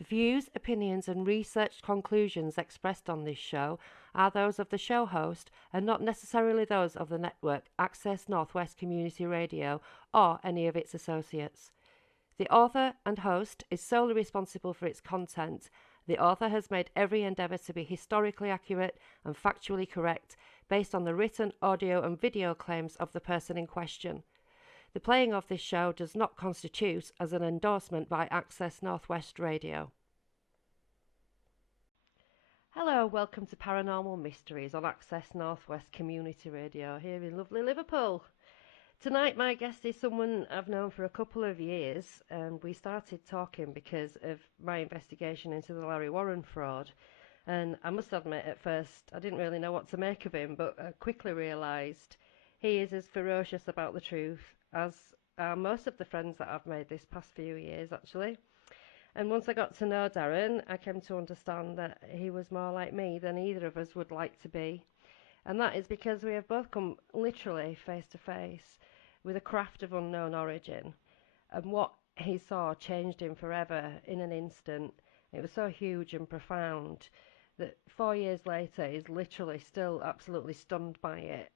The views, opinions, and researched conclusions expressed on this show are those of the show host and not necessarily those of the network Access Northwest Community Radio or any of its associates. The author and host is solely responsible for its content. The author has made every endeavour to be historically accurate and factually correct based on the written, audio, and video claims of the person in question. The playing of this show does not constitute as an endorsement by Access Northwest Radio. Hello, welcome to Paranormal Mysteries on Access Northwest Community Radio here in lovely Liverpool. Tonight my guest is someone I've known for a couple of years, and we started talking because of my investigation into the Larry Warren fraud. And I must admit, at first I didn't really know what to make of him, but I quickly realised he is as ferocious about the truth as are most of the friends that I've made this past few years, actually. And once I got to know Darren, I came to understand that he was more like me than either of us would like to be. And that is because we have both come literally face to face with a craft of unknown origin. And what he saw changed him forever in an instant. It was so huge and profound that 4 years later he's literally still absolutely stunned by it,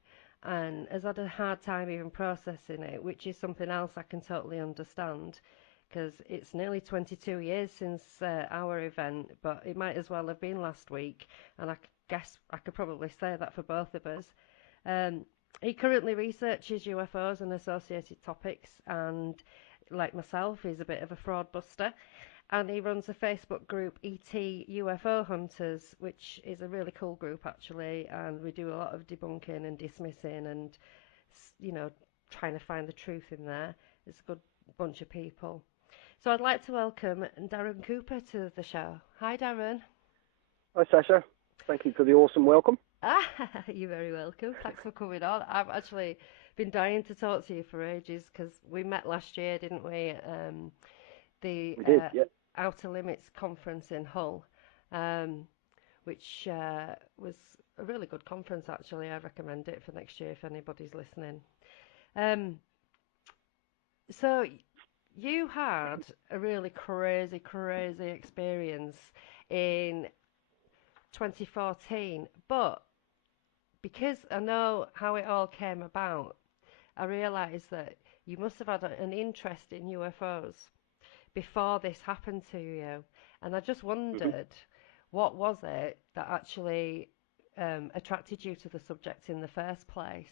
and has had a hard time even processing it, which is something else I can totally understand, because it's nearly 22 years since our event, but it might as well have been last week, and I guess I could probably say that for both of us. He currently researches UFOs and associated topics, and like myself, he's a bit of a fraud buster. And he runs a Facebook group, ET UFO Hunters, which is a really cool group, actually. And we do a lot of debunking and dismissing and, trying to find the truth in there. It's a good bunch of people. So I'd like to welcome Darren Cooper to the show. Hi, Darren. Hi, Sacha. Thank you for the awesome welcome. You're very welcome. Thanks for coming on. I've actually been dying to talk to you for ages because we met last year, didn't we? We did, yeah. Outer Limits conference in Hull, which was a really good conference, actually. I recommend it for next year if anybody's listening. So you had a really crazy experience in 2014, but because I know how it all came about, I realised that you must have had an interest in UFOs before this happened to you, and I just wondered, what was it that actually attracted you to the subject in the first place?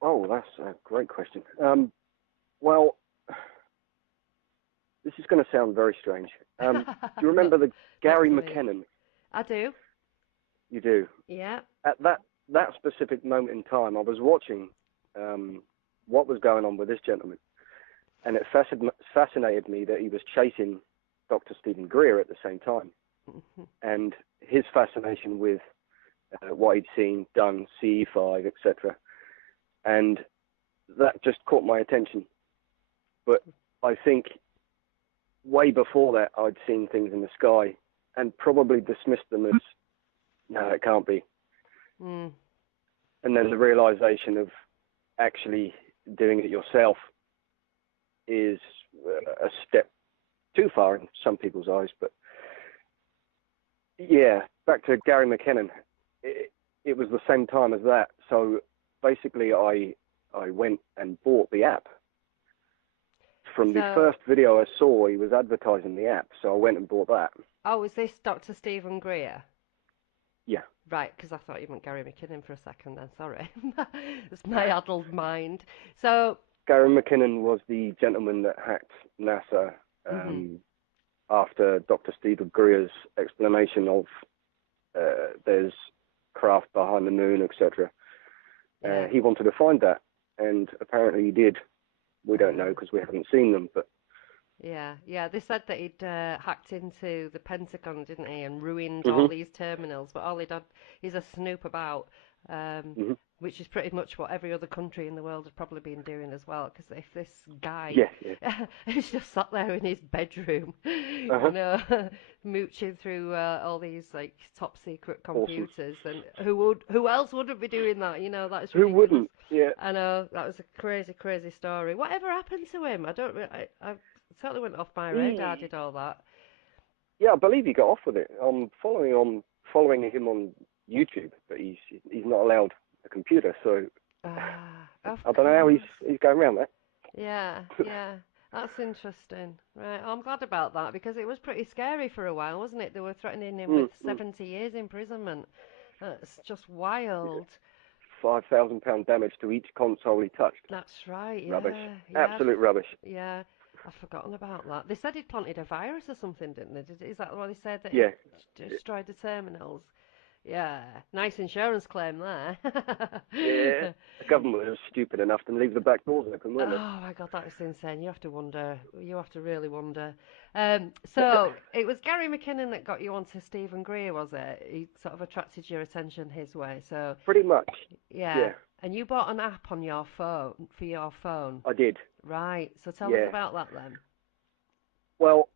Oh, that's a great question. Well, this is going to sound very strange. Do you remember the Gary McKinnon? I do. You do? Yeah. At that specific moment in time, I was watching what was going on with this gentleman. And it fascinated me that he was chasing Dr. Stephen Greer at the same time. And his fascination with what he'd seen, done, CE5, etc. And that just caught my attention. But I think way before that, I'd seen things in the sky and probably dismissed them as, no, it can't be. And then the realization of actually doing it yourself is a step too far in some people's eyes. But yeah, back to Gary McKinnon, it was the same time as that. So basically I went and bought the app. From the first video I saw, he was advertising the app, so I went and bought that. Oh, was this Dr. Stephen Greer? Yeah. Right, because I thought you meant Gary McKinnon for a second then, sorry. It's my addled mind. So Gary McKinnon was the gentleman that hacked NASA after Dr. Stephen Greer's explanation of there's craft behind the moon, etc. He wanted to find that, and apparently he did. We don't know because we haven't seen them, but yeah. They said that he'd hacked into the Pentagon, didn't he, and ruined all these terminals. But all he did is a snoop about, which is pretty much what every other country in the world has probably been doing as well. Because if this guy is just sat there in his bedroom, mooching through all these like top secret computers, then who else wouldn't be doing that? That's ridiculous. Who wouldn't? Yeah. I know, that was a crazy story. Whatever happened to him? totally went off my radar, He, did all that. yeah, I believe he got off with it. I'm following him on YouTube, but he's not allowed a computer, so Ah, of I don't know how course. he's going around that. Yeah, yeah. That's interesting. Right. I'm glad about that because it was pretty scary for a while, wasn't it? They were threatening him with Mm, mm. 70 years imprisonment. That's just wild. £5,000 damage to each console he touched. That's right. Rubbish. Yeah, yeah, Absolute rubbish. yeah. I've forgotten about that. They said he'd planted a virus or something, didn't they? Is that what they said that it Yeah. destroyed the terminals? Yeah, nice insurance claim there. Yeah. The government was stupid enough to leave the back doors open, weren't Oh my God, that is insane. You have to wonder. You have to really wonder. they? So it was Gary McKinnon that got you onto Stephen Greer, was it? He sort of attracted your attention his way. So Pretty much. yeah, Yeah. and you bought an app on your phone for your phone, I did. right? So tell us Yeah. about that then. Well,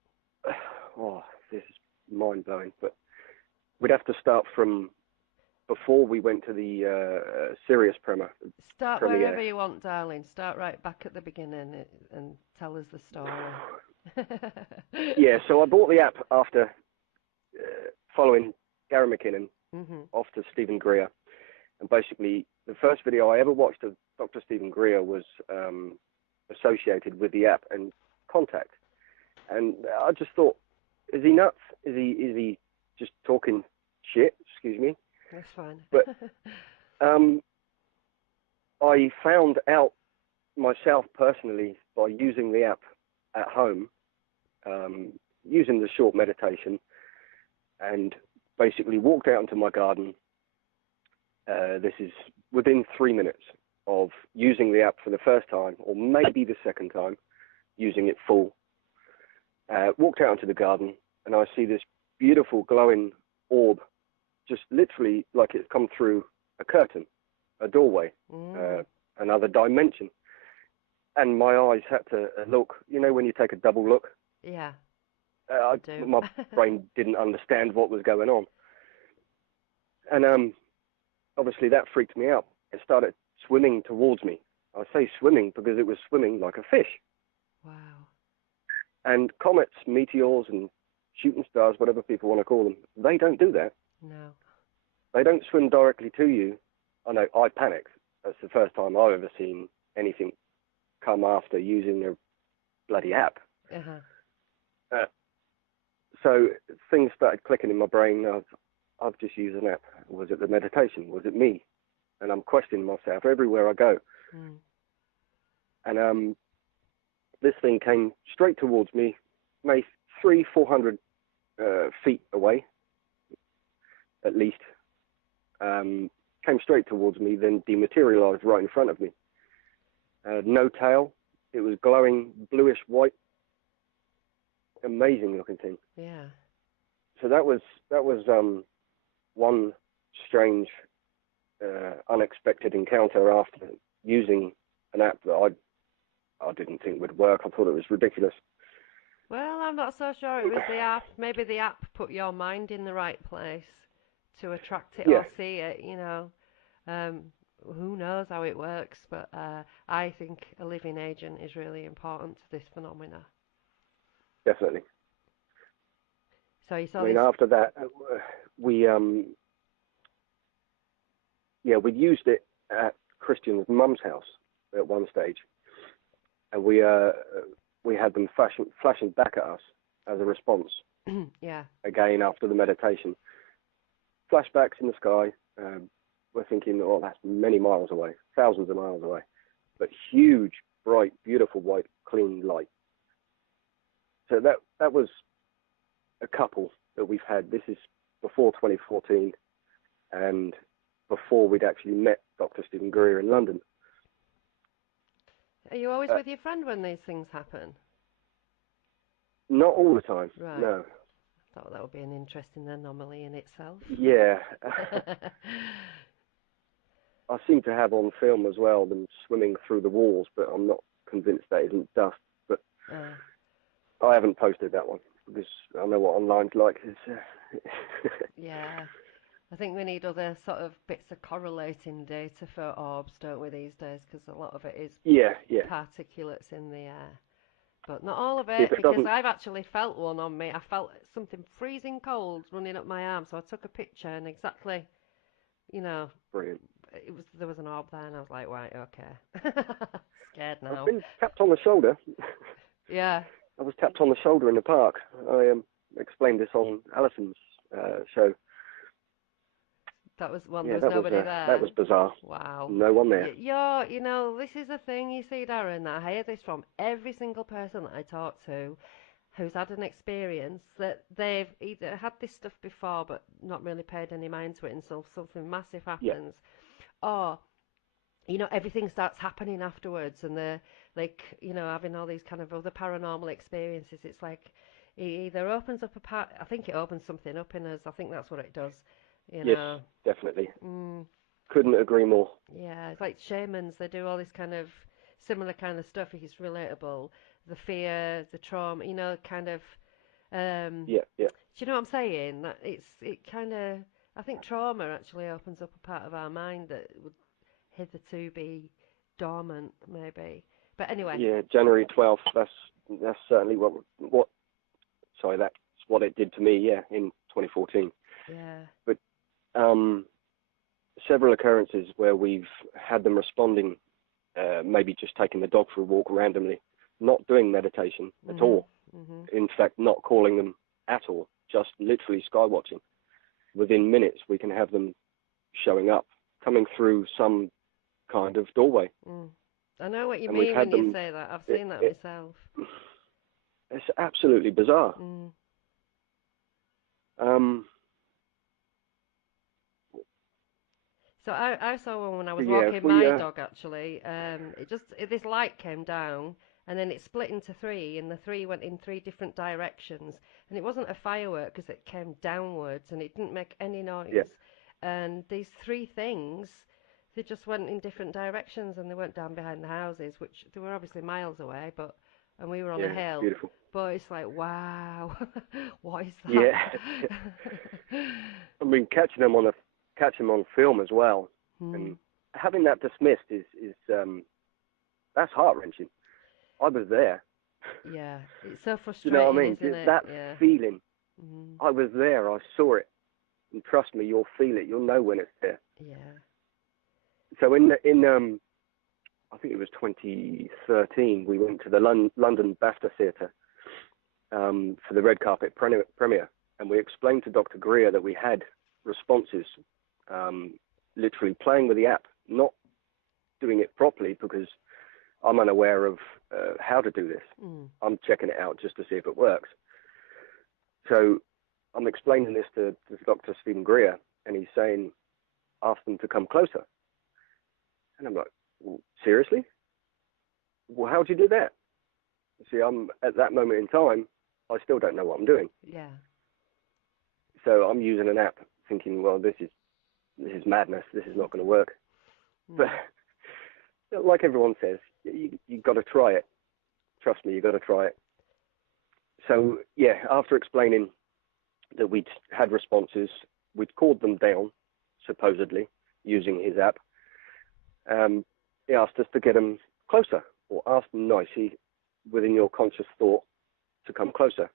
oh, this is mind blowing, but we'd have to start from before we went to the Sirius Start wherever premiere. you want, darling. Start right back at the beginning and tell us the story. Yeah, so I bought the app after following Gary McKinnon Mhm. off to Stephen Greer. And basically, the first video I ever watched of Dr. Stephen Greer was associated with the app and Contact. And I just thought, is he nuts? Is he just talking shit? Excuse me. That's fine. But I found out myself personally by using the app at home, using the short meditation, and basically walked out into my garden. This is within 3 minutes of using the app for the first time, or maybe the second time, using it full. Walked out into the garden, and I see this beautiful glowing orb, just literally like it's come through a curtain, a doorway, another dimension. And my eyes had to look, you know, when you take a double look, Yeah, I do. my brain didn't understand what was going on. And obviously that freaked me out. It started swimming towards me. I say swimming because it was swimming like a fish. Wow. And comets, meteors, and shooting stars, whatever people want to call them, they don't do that. No. They don't swim directly to you. I know, I panicked. That's the first time I've ever seen anything come after using a bloody app. Uh-huh. So things started clicking in my brain. I've just used an app. Was it the meditation? Was it me? And I'm questioning myself everywhere I go. Mm. And this thing came straight towards me, maybe 300-400 feet away, at least. Came straight towards me, then dematerialized right in front of me. No tail. It was glowing bluish white. Amazing looking thing. Yeah. So that was one strange, unexpected encounter after using an app that I didn't think would work. I thought it was ridiculous. Well, I'm not so sure it was the app. Maybe the app put your mind in the right place to attract it Yeah, or see it, you know. Who knows how it works, but I think a living agent is really important to this phenomena. definitely. So you I saw mean, this. after that, we we used it at Christian's mum's house at one stage, and we had them flashing back at us as a response. Yeah. Again, after the meditation, flashbacks in the sky. We're thinking, oh, that's many miles away, thousands of miles away, but huge, bright, beautiful, white, clean light. So that was a couple that we've had. This is before 2014, and before we'd actually met Dr. Stephen Greer in London. Are you always with your friend when these things happen? Not all the time, Right. no. Thought that would be an interesting anomaly in itself. Yeah. I seem to have on film as well them swimming through the walls, but I'm not convinced that isn't dust. But I haven't posted that one because I know what online's like. Yeah. I think we need other sort of bits of correlating data for orbs, don't we, these days? Because a lot of it is Yeah. particulates in the air. But not all of See, if it, it because doesn't, I've actually felt one on me. I felt something freezing cold running up my arm, so I took a picture and exactly, you know, brilliant. there was an orb there, and I was like, right, okay, scared I've now. been tapped on the shoulder. Yeah, I was tapped on the shoulder in the park. I explained this on Alison's show. that was one. There Yeah, was nobody that there. was bizarre. Wow. No one there. This is the thing you see, Darren, that I hear this from every single person that I talk to who's had an experience that they've either had this stuff before but not really paid any mind to it, and so something massive Yeah, happens, or everything starts happening afterwards, and they're like, having all these kind of other paranormal experiences. It's like it either opens up a part. I think it opens something up in us. I think that's what it does. You yes, know. definitely. Mm, Couldn't agree more. yeah, it's like shamans. They do all this kind of similar kind of stuff. It's relatable. The fear, the trauma. Kind of. Do Yeah, yeah, you know what I'm saying? That it kind of. I think trauma actually opens up a part of our mind that would hitherto be dormant, maybe. But anyway, yeah. January 12th. That's certainly what. Sorry, that's what it did to me. Yeah, in 2014. yeah. But several occurrences where we've had them responding, maybe just taking the dog for a walk randomly, not doing meditation at Mhm. all. Mhm. In fact, not calling them at all, just literally sky watching. Within minutes, we can have them showing up, coming through some kind of doorway. Mm. I know what you And we've mean had when you them, say that. I've it, seen that it, myself. it's absolutely bizarre. Mm. Um, So I saw one when I was yeah, if walking we, my dog actually. This light came down and then it split into three, and the three went in three different directions. And it wasn't a firework because it came downwards and it didn't make any yeah, noise. And these three things, they just went in different directions, and they went down behind the houses, which they were obviously miles away, and we were on a yeah, hill. beautiful. But it's like, wow, what is Yeah, that? I mean, catching them on film as well, Hmm. and having that dismissed is that's heart wrenching. I was there. Yeah, it's so You know what I frustrating, mean? isn't it? That Yeah. feeling. Mm. I was there. I saw it, and trust me, you'll feel it. You'll know when it's there. Yeah. So I think it was 2013, we went to the London BAFTA Theatre for the red carpet premiere, and we explained to Dr. Greer that we had responses, literally playing with the app, not doing it properly because I'm unaware of how to do this. Mm. I'm checking it out just to see if it works. So I'm explaining this to Dr. Stephen Greer, and he's saying, ask them to come closer. And I'm like, well, seriously? Well, how'd you do that? See, I'm at that moment in time, I still don't know what I'm doing. Yeah. So I'm using an app thinking, well, this is madness. This is not going to work. Mm. But like everyone says, you've got to try it. Trust me, you've got to try it. So, yeah, after explaining that we'd had responses, we'd called them down, supposedly, using his app. He asked us to get them closer, or ask them nicely within your conscious thought to come closer.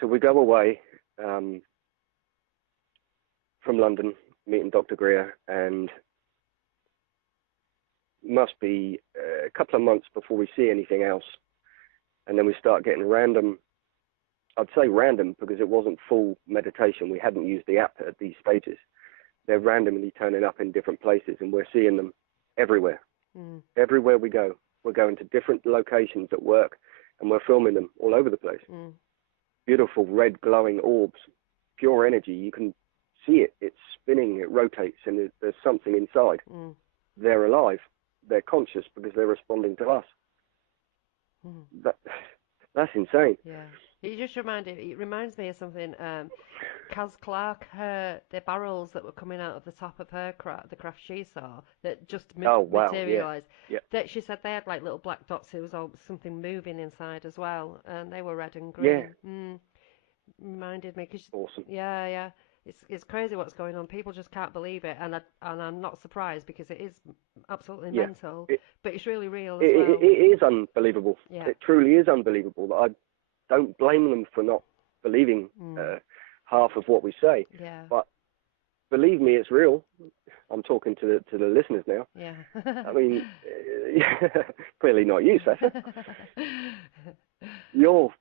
So we go away from London, meeting Dr. Greer, and must be a couple of months before we see anything else. And then we start getting random, I'd say random because it wasn't full meditation. We hadn't used the app at these stages. They're randomly turning up in different places, and we're seeing them everywhere. Mm. Everywhere we go, we're going to different locations at work, and we're filming them all over the place. Mm. Beautiful red glowing orbs, pure energy. You can see it. It's spinning, it rotates, and there's something inside. Mm. They're alive. They're conscious because they're responding to us. Mm. That's insane. Yeah. It reminds me of something. Kaz Clark, the barrels that were coming out of the top of the craft she saw that just Oh, wow. materialized. Yeah. That she said they had like little black dots. There was something moving inside as well, and they were red and Yeah. green. Mm. Reminded me, cause Awesome. yeah, yeah. It's crazy what's going on. People just can't believe it, and I'm not surprised because it is absolutely Yeah, mental, it, but it's really real as it, well. it is unbelievable. Yeah. It truly is unbelievable. I don't blame them for not believing half of what we say. Yeah. But believe me, it's real. I'm talking to the listeners now. Yeah. I mean, clearly not you, Sacha. Your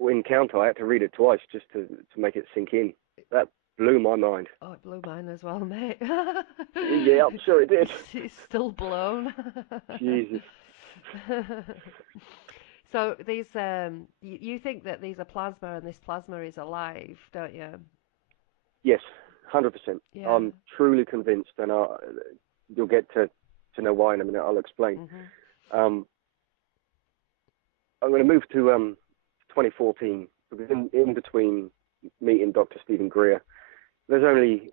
encounter, I had to read it twice just to make it sink in. That blew my mind. Oh, it blew mine as well, mate. Yeah, I'm sure it did. It's still blown. Jesus. So these, you think that these are plasma and this plasma is alive, don't you? Yes, 100%. Yeah. I'm truly convinced, and you'll get to know why in a minute. I'll explain. Mm-hmm. I'm going to move to 2014, because in between meeting Dr. Stephen Greer, there's only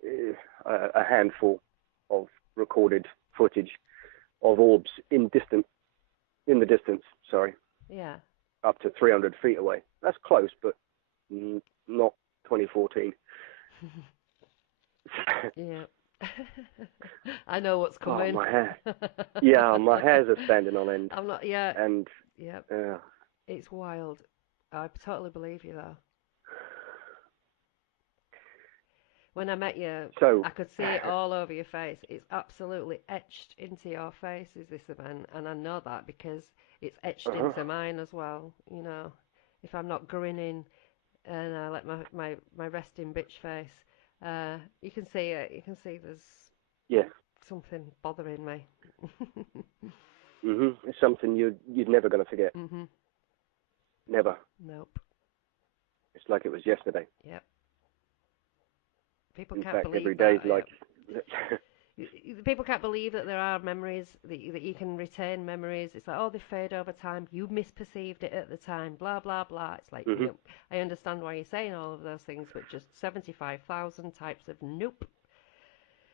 a handful of recorded footage of orbs in the distance, Yeah. up to 300 feet away. That's close, but not 2014. Yeah. I know what's Oh, coming. my hair. Yeah, my hairs are standing on end. I'm not, yeah. And Yeah. It's wild. I totally believe you, though. When I met you, so, I could see it all over your face. It's absolutely etched into your face, is this event, and I know that because it's etched into mine as well. You know, if I'm not grinning and I let my resting bitch face, you can see it. You can see there's something bothering me. It's something you're never going to forget. Never. Nope. It's like it was yesterday. Yep. People In can't fact, believe every that. day's like. People can't believe that there are memories, that you can retain memories. It's like, oh, they fade over time. You misperceived it at the time. Blah blah blah. It's like, you know, I understand why you're saying all of those things, but just 75,000 types of nope.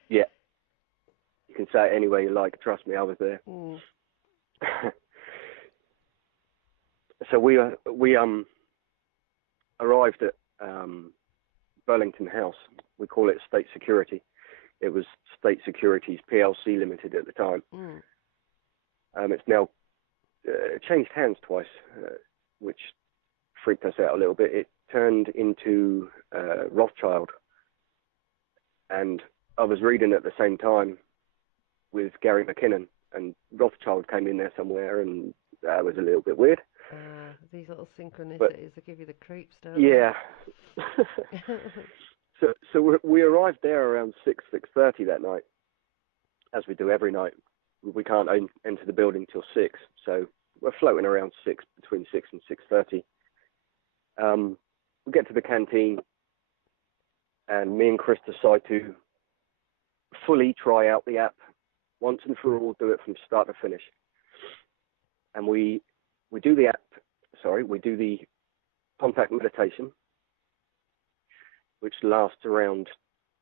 Yeah. You can say it any way you like. Trust me, I was there. So we arrived at Burlington House. We call it State Security. It was State Securities PLC Limited at the time. It's now changed hands twice, which freaked us out a little bit. It turned into Rothschild, and I was reading at the same time with Gary McKinnon, and Rothschild came in there somewhere, and that was a little bit weird. These little synchronicities, they give you the creeps, don't they? So we arrived there around 6:30 that night, as we do every night. We can't enter the building till 6, so we're floating around between 6 and 6:30. We get to the canteen, and me and Chris decide to fully try out the app once and for all, do it from start to finish. And we do the contact meditation, which lasts around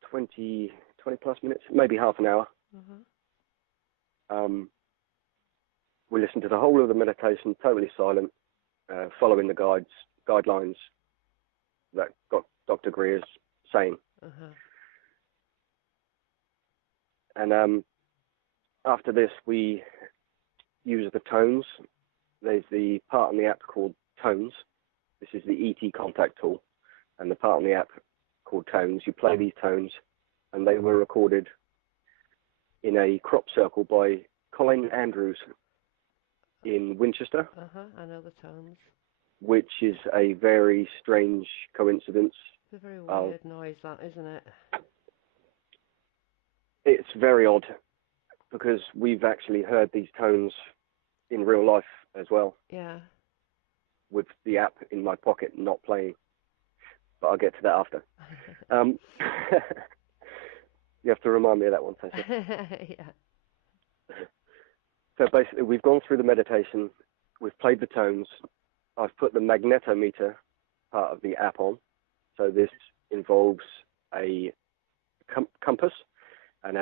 20 plus minutes, maybe half an hour. We listen to the whole of the meditation, totally silent, following the guidelines that Dr. Greer's saying. And after this, we use the tones. There's the part on the app called Tones. This is the ET contact tool. And the part on the app called Tones. You play these tones, and they were recorded in a crop circle by Colin Andrews in Winchester. I know the tones. Which is a very strange coincidence. It's a very weird noise, that, isn't it? It's very odd, because we've actually heard these tones in real life as well. Yeah. With the app in my pocket, not playing. But I'll get to that after. You have to remind me of that one, Sacha. Yeah. So basically, we've gone through the meditation. We've played the tones. I've put the magnetometer part of the app on. So this involves a compass, and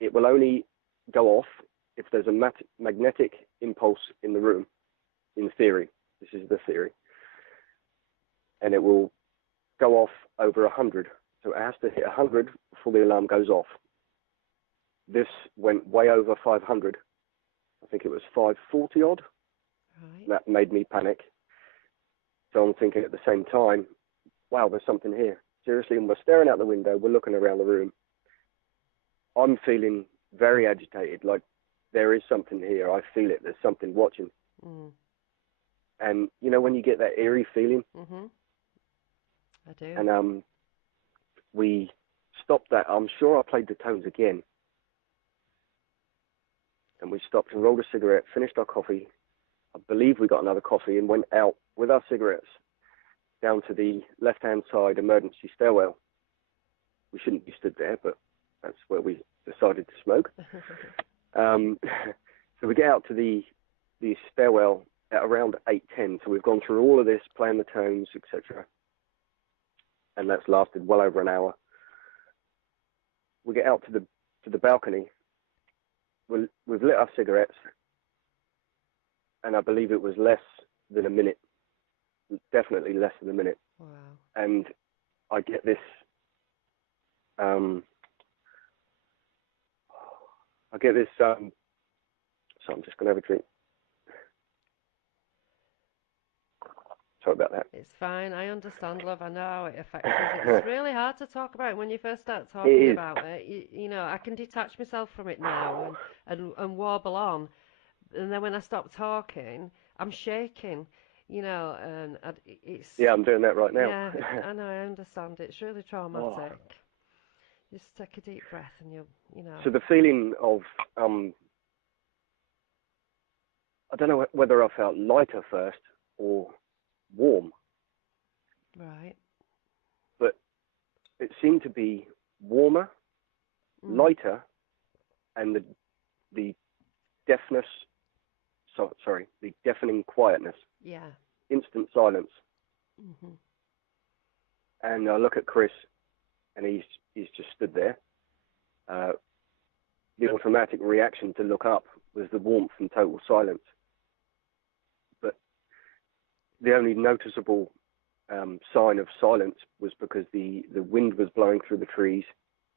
it will only go off if there's a magnetic impulse in the room, in theory. This is the theory. And it will go off over 100. So it has to hit 100 before the alarm goes off. This went way over 500. I think it was 540 odd. Right. That made me panic. So I'm thinking at the same time, wow, there's something here. Seriously, and we're staring out the window, we're looking around the room. I'm feeling very agitated, like there is something here. I feel it. There's something watching. Mm. And you know when you get that eerie feeling? Mhm. I do. And we stopped that. I'm sure I played the tones again. And we stopped and rolled a cigarette, finished our coffee. I believe we got another coffee and went out with our cigarettes down to the left-hand side emergency stairwell. We shouldn't be stood there, but that's where we decided to smoke. So we get out to the stairwell at around 8:10. So we've gone through all of this, playing the tones, etc. And that's lasted well over an hour. We get out to the balcony. We've lit our cigarettes, and I believe it was less than a minute. Definitely less than a minute. Wow. And I get this. So I'm just going to have a drink. Sorry about that. It's fine. I understand, love. I know how it affects us. It's really hard to talk about when you first start talking about it. You know, I can detach myself from it now and warble on. And then when I stop talking, I'm shaking, you know, and it's... Yeah, I'm doing that right now. Yeah, I know, I understand. It's really traumatic. Oh. Just take a deep breath and you know. So the feeling of, I don't know whether I felt lighter first or warm. Right. But it seemed to be warmer, lighter, and the deafness, the deafening quietness. Yeah. Instant silence. Mhm. And I look at Chris, and he's just stood there. The automatic reaction to look up was the warmth and total silence. But the only noticeable sign of silence was because the wind was blowing through the trees.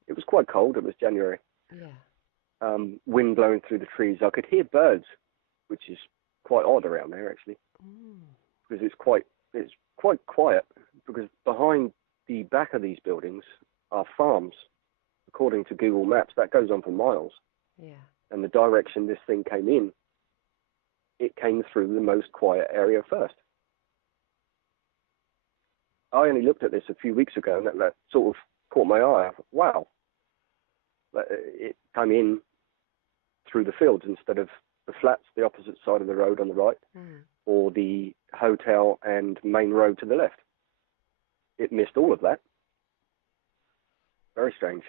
It was quite cold. It was January. Yeah. Wind blowing through the trees. I could hear birds, which is quite odd around there actually, because it's quite quiet. Because behind the back of these buildings are farms. According to Google Maps, that goes on for miles. Yeah. And the direction this thing came in, it came through the most quiet area first. I only looked at this a few weeks ago, and that sort of caught my eye. Wow. It came in through the fields instead of the flats, the opposite side of the road on the right, or the hotel and main road to the left. It missed all of that. Very strange.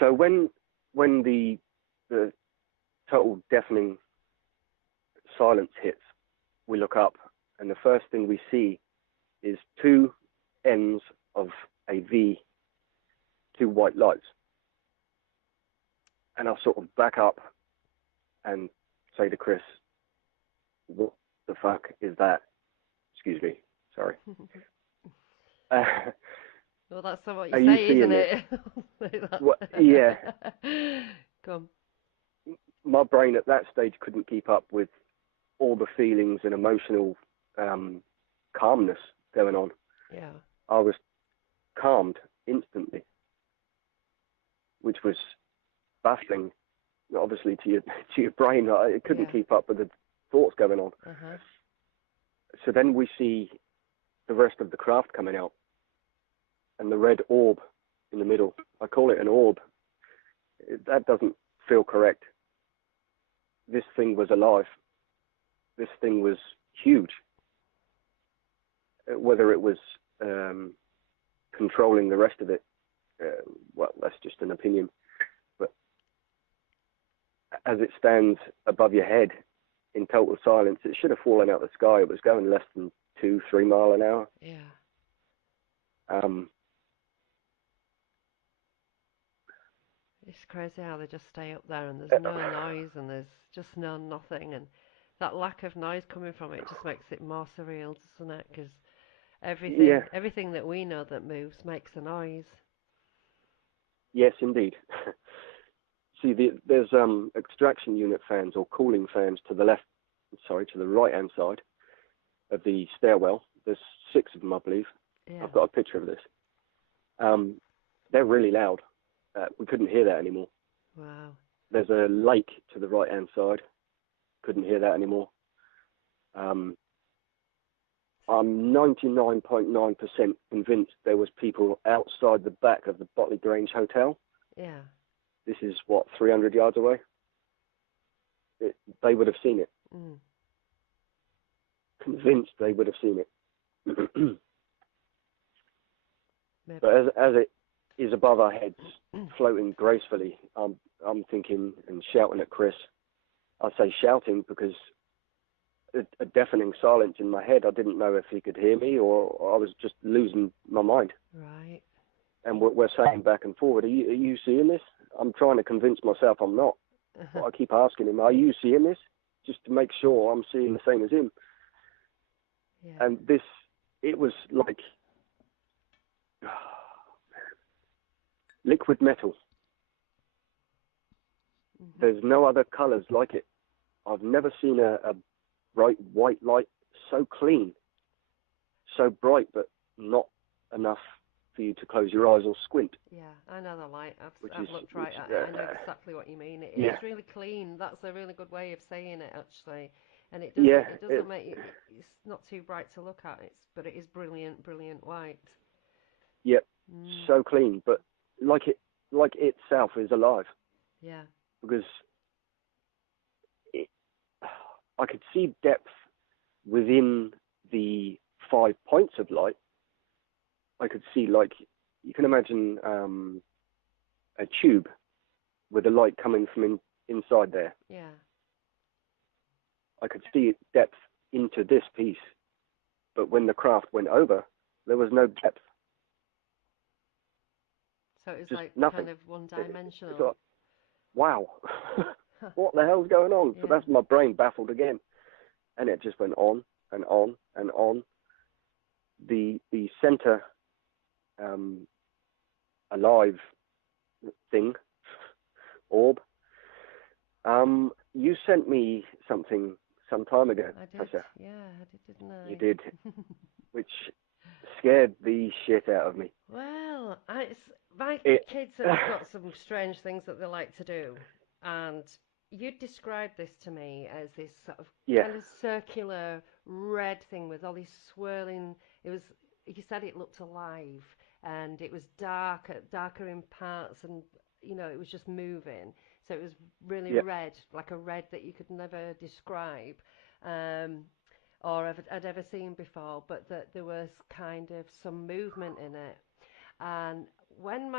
So when the total deafening silence hits, we look up, and the first thing we see is two ends of a V, two white lights. And I'll sort of back up and say to Chris, what the fuck is that? Excuse me, sorry. Well, that's what you say, isn't it? Well, yeah. Come. My brain at that stage couldn't keep up with all the feelings and emotional calmness going on. Yeah. I was calmed instantly, which was baffling, obviously, to your brain. It couldn't keep up with the thoughts going on. So then we see the rest of the craft coming out, and the red orb in the middle. I call it an orb. That doesn't feel correct. This thing was alive. This thing was huge. Whether it was controlling the rest of it, well, that's just an opinion. But as it stands above your head in total silence, it should have fallen out of the sky. It was going less than 2-3 miles an hour. Yeah. It's crazy how they just stay up there and there's no noise and there's just nothing, and that lack of noise coming from it just makes it more surreal, doesn't it? Because Yeah. Everything that we know that moves makes a noise. Yes, indeed. See, there's extraction unit fans or cooling fans to the right-hand side of the stairwell. There's 6 of them, I believe. Yeah. I've got a picture of this. They're really loud. We couldn't hear that anymore. Wow. There's a lake to the right-hand side. Couldn't hear that anymore. I'm 99.9% convinced there was people outside the back of the Botleigh Grange Hotel. Yeah. This is, 300 yards away? They would have seen it. Mm. Convinced they would have seen it. Maybe. But as it is above our heads, floating gracefully, I'm thinking and shouting at Chris. I say shouting because a deafening silence in my head. I didn't know if he could hear me or I was just losing my mind. Right. And we're saying back and forward, are you seeing this? I'm trying to convince myself I'm not. But I keep asking him, are you seeing this? Just to make sure I'm seeing the same as him. Yeah. And it was like liquid metal. Mm-hmm. There's no other colours like it. I've never seen a bright white light so clean, so bright, but not enough for you to close your eyes or squint. Yeah, I know the light. I've looked right at is, it. I know exactly what you mean. It yeah. is really clean. That's a really good way of saying it, actually. And it Yeah, doesn't make it. It's not too bright to look at. But it is brilliant white. Yep, Mm. so clean, but like itself is alive. Yeah. Because I could see depth within the 5 points of light. I could see, like, you can imagine a tube with the light coming from inside there. Yeah. I could see depth into this piece, but when the craft went over, there was no depth. So it was Just like nothing. kind of one-dimensional. It's like, wow, what the hell's going on? Yeah. So that's my brain baffled again. And it just went on and on and on. The center alive thing, orb, you sent me something some time ago, I did. Sacha. Yeah, I did, didn't I? You did, which scared the shit out of me. Well, my kids have got some strange things that they like to do, and you described this to me as this sort of kind of circular red thing with all these swirling. You said it looked alive, and it was darker in parts, and it was just moving. So it was really red, like a red that you could never describe. Or I'd ever seen before, but that there was kind of some movement in it. And when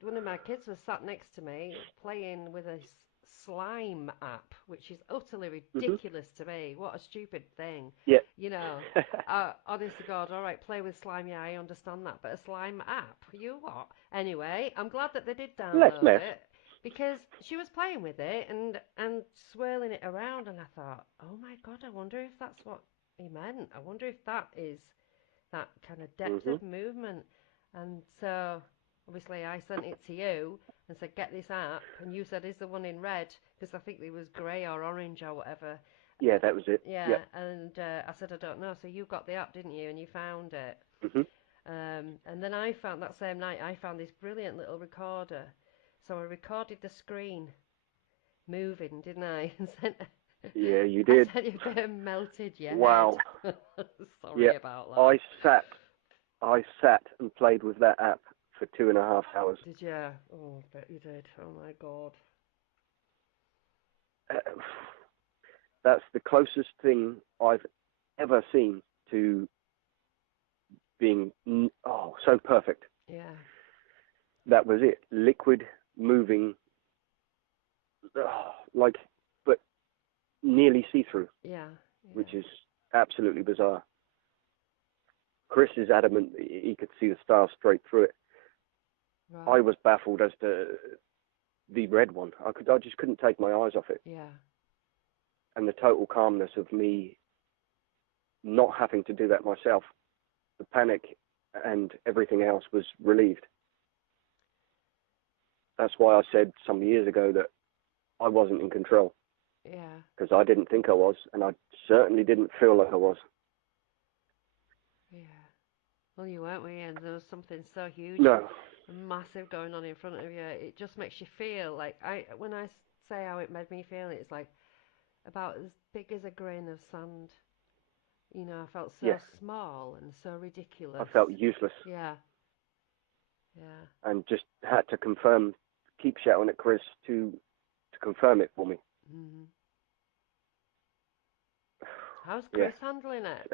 one of my kids was sat next to me playing with a slime app, which is utterly ridiculous to me. What a stupid thing. Yeah. Honest to God, all right, play with slime, yeah, I understand that, but a slime app, you what? Anyway, I'm glad that they did download it. Because she was playing with it and swirling it around, and I thought, oh my God, I wonder if that's what he meant. I wonder if that is that kind of depth of movement. And so, obviously, I sent it to you and said, get this app. And you said, is the one in red? Because I think it was grey or orange or whatever. Yeah, that was it. Yeah, and I said, I don't know. So you got the app, didn't you? And you found it. And then I found, that same night, I found this brilliant little recorder. So I recorded the screen moving, didn't I? And sent, yeah, you did. I sent you a bit of melted your Wow. head. Sorry about that. I sat and played with that app for 2.5 hours. Did you? Oh, I bet you did. Oh my God. That's the closest thing I've ever seen to being so perfect. Yeah. That was it. Liquid, moving, but nearly see-through. Yeah. Which is absolutely bizarre. Chris is adamant he could see the stars straight through it. Right. I was baffled as to the red one. I just couldn't take my eyes off it. Yeah. And the total calmness of me not having to do that myself. the panic and everything else was relieved. That's why I said some years ago that I wasn't in control. Yeah. Because I didn't think I was, and I certainly didn't feel like I was. Yeah. Well, you weren't, were you? And there was something so huge No. and massive going on in front of you. It just makes you feel like when I say how it made me feel, it's like about as big as a grain of sand. You know, I felt so Yeah. small and so ridiculous. I felt useless. Yeah. Yeah. And just had to keep shouting at Chris to confirm it for me. Mm-hmm. How's Chris handling it?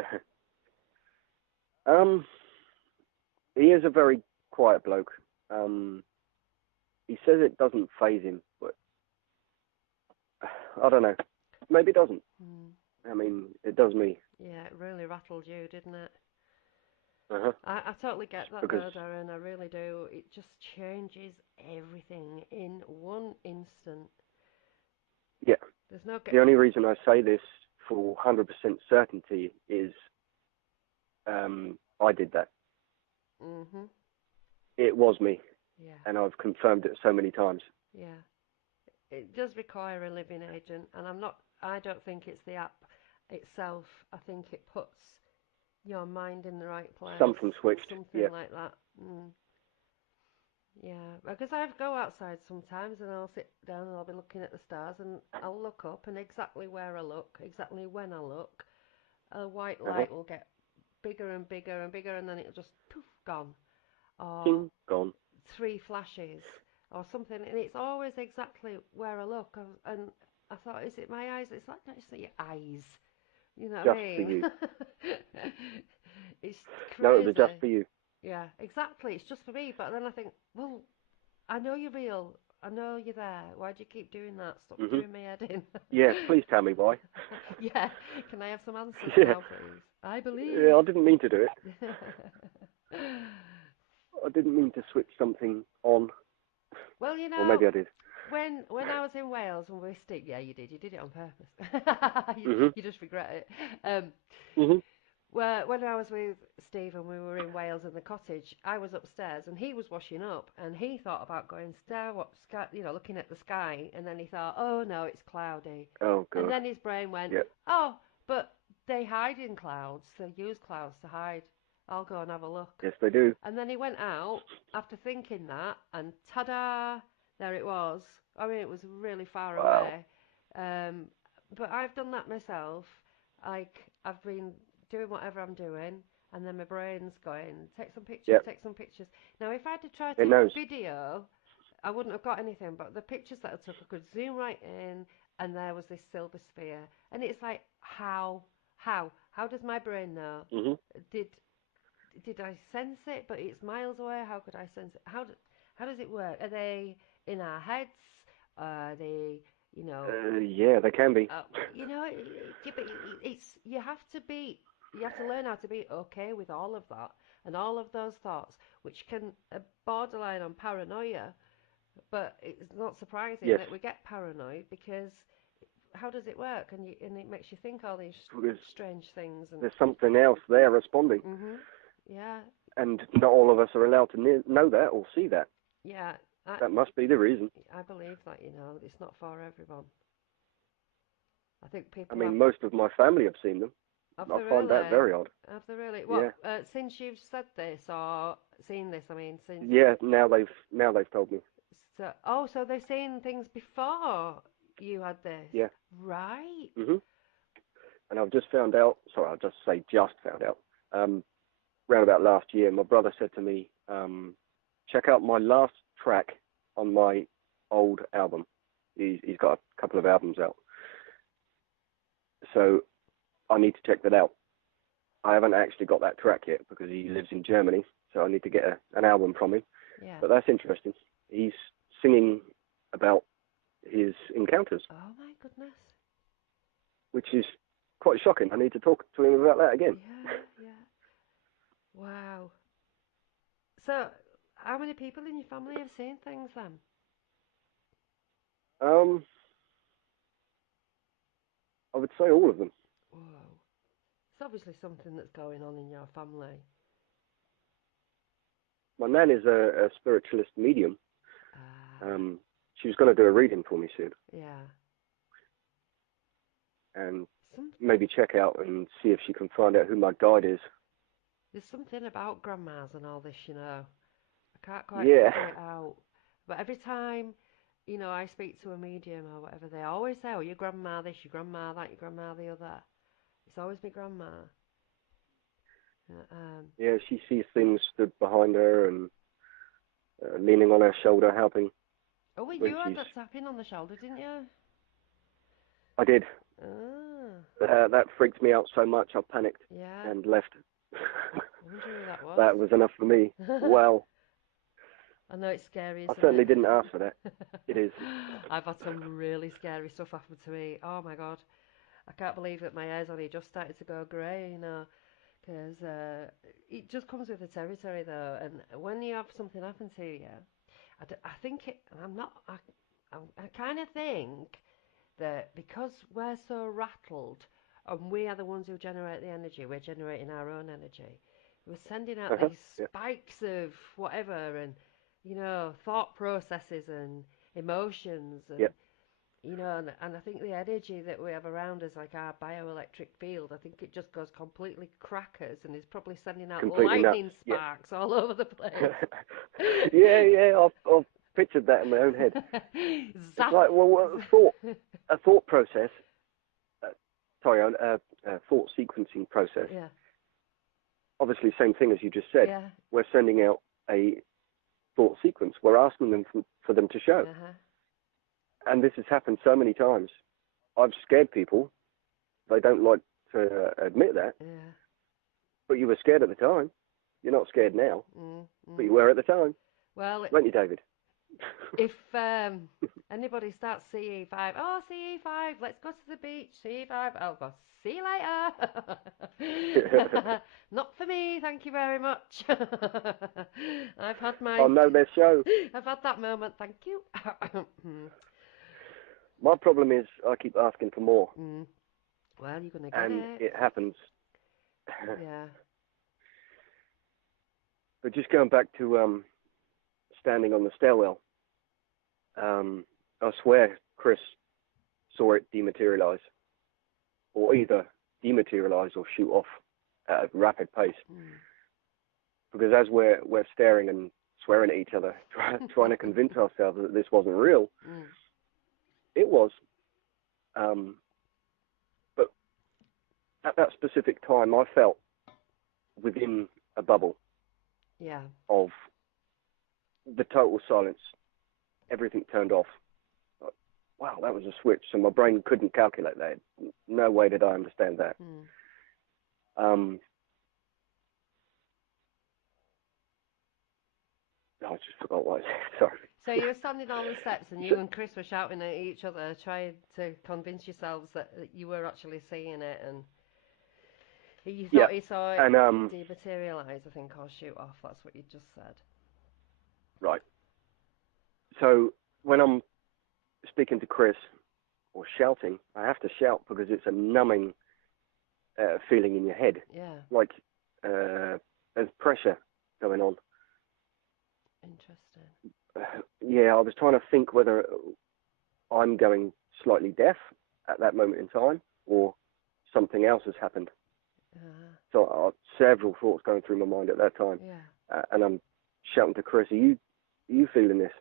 He is a very quiet bloke. He says it doesn't faze him, but I don't know. Maybe it doesn't. Mm. I mean, it does me. Yeah, it really rattled you, didn't it? Uh-huh. I totally get that Because, though, Darren. I really do. It just changes everything in one instant. yeah, There's no the only reason I say this for 100% certainty is I did that. Mm-hmm. It was me, Yeah. and I've confirmed it so many times. Yeah. It does require a living agent, and I don't think it's the app itself. I think it puts your mind in the right place. Something switched. Something like that. Mm. Yeah, because I go outside sometimes and I'll sit down and I'll be looking at the stars and I'll look up and exactly where I look, exactly when I look, a white light will get bigger and bigger and bigger and then it'll just poof, gone. Or Gone. 3 flashes or something, and it's always exactly where I look. And I thought, is it my eyes? It's like, no, it's not your eyes. You know what I Just for mean? you. It's No, it crazy. was just for you. Yeah, exactly. It's just for me. But then I think, well, I know you're real. I know you're there. Why do you keep doing that? Stop doing my head in. Yeah, please tell me why. Yeah, can I have some answers Yeah. now, please? I believe. Yeah, I didn't mean to do it. I didn't mean to switch something on. Well, you Or know, maybe I did. when I was in Wales and we stick, yeah, you did it on purpose. You just regret it. Well, when I was with Steve and we were in Wales in the cottage, I was upstairs and he was washing up and he thought about going looking at the sky, and then he thought, oh no, it's cloudy. Oh, God. And then his brain went, oh, but they hide in clouds. They use clouds to hide. I'll go and have a look. Yes, they do. And then he went out after thinking that, and ta-da, there it was. I mean, it was really far away. But I've done that myself. Like, I've been doing whatever I'm doing, and then my brain's going, take some pictures, take some pictures. Now, if I had to try to take a video, I wouldn't have got anything, but the pictures that I took, I could zoom right in, and there was this silver sphere. And it's like, how does my brain know? Did I sense it? But it's miles away. How could I sense it? How does it work? Are they in our heads? Are they, yeah, they can be. It's you have to learn how to be okay with all of that and all of those thoughts, which can borderline on paranoia. But it's not surprising that we get paranoid, because how does it work? And it makes you think all these strange things. And there's something else there responding. Yeah. And not all of us are allowed to know that or see that. Yeah. That must be the reason. I believe that, it's not for everyone. I think people. Most of my family have seen them. I find that very odd. Have they really? What? Yeah. Since you've said this or seen this, since. Yeah, now they've told me. So they've seen things before you had this. Yeah. Right. And I've just found out. Sorry, I'll just say just found out. Round about last year, my brother said to me, check out my last track on my old album. He's got a couple of albums out. So I need to check that out. I haven't actually got that track yet because he lives in Germany, so I need to get an album from him. Yeah. But that's interesting. He's singing about his encounters. Oh my goodness. Which is quite shocking. I need to talk to him about that again. Yeah. Wow. So, how many people in your family have seen things then? I would say all of them. Whoa. It's obviously something that's going on in your family. My nan is a spiritualist medium. Ah, She was going to do a reading for me soon, yeah. and Some, maybe check out and see if she can find out who my guide is. there's something about grandmas and all this, you know. I can't quite Yeah. figure it out. But every time, you know, I speak to a medium or whatever, they always say, oh, your grandma this, your grandma that, your grandma the other. It's always my grandma. Yeah, she sees things stood behind her and leaning on her shoulder, helping Oh, well, when you had she's. that tapping on the shoulder, didn't you? I did. Ah, That freaked me out so much, I panicked yeah. and left. I wonder who that was. That was enough for me. Well, I know it's scary, I isn't certainly it? didn't ask for that. It is. I've had some really scary stuff happen to me. Oh my God. I can't believe that my hair's only just started to go grey, you know, because it just comes with the territory, though. And when you have something happen to you, I think it, I'm not, I kind of think that because we're so rattled and we are the ones who generate the energy, we're generating our own energy. We're sending out Uh-huh. these Yeah. spikes of whatever and, you know, thought processes and emotions and, Yeah. you know, and I think the energy that we have around us, like our bioelectric field, I think it just goes completely crackers and is probably sending out Completely nuts. lightning Yeah. sparks all over the place. Yeah. I've pictured that in my own head. It's Zap. like, well, a thought process. Uh, sorry, a thought sequencing process. Yeah, Obviously, same thing as you just said. yeah, We're sending out a thought sequence. We're asking them for them to show. uh-huh, And this has happened so many times. I've scared people. They don't like to admit that. yeah. But you were scared at the time. You're not scared now, Mm, but you mm. were at the time, Well, weren't you, David? if anybody starts CE5, oh, CE5, let's go to the beach, CE5, I'll go, see you later. Not for me, thank you very much. I've had I my, know their show. I've had that moment, thank you. My problem is I keep asking for more, Mm. Well, you're going to get and it. it happens. Yeah. But just going back to standing on the stairwell, I swear Chris saw it dematerialize, or either dematerialize or shoot off at a rapid pace. Mm. Because as we're staring and swearing at each other, trying to convince ourselves that this wasn't real, Mm. it was. But at that specific time, I felt within a bubble Yeah. of the total silence. Everything turned off. Like, wow, that was a switch. So my brain couldn't calculate that. No way did I understand that. Mm. I just forgot what I said. Sorry. So you were standing on the steps and you and Chris were shouting at each other, trying to convince yourselves that you were actually seeing it, and you Yeah, thought you saw it and dematerialize, I think, or shoot off. That's what you just said. right. So when I'm speaking to Chris or shouting, I have to shout because it's a numbing feeling in your head, Yeah, like there's pressure going on. interesting. Yeah, I was trying to think whether I'm going slightly deaf at that moment in time or something else has happened. So several thoughts going through my mind at that time, Yeah. and I'm shouting to Chris, are you feeling this?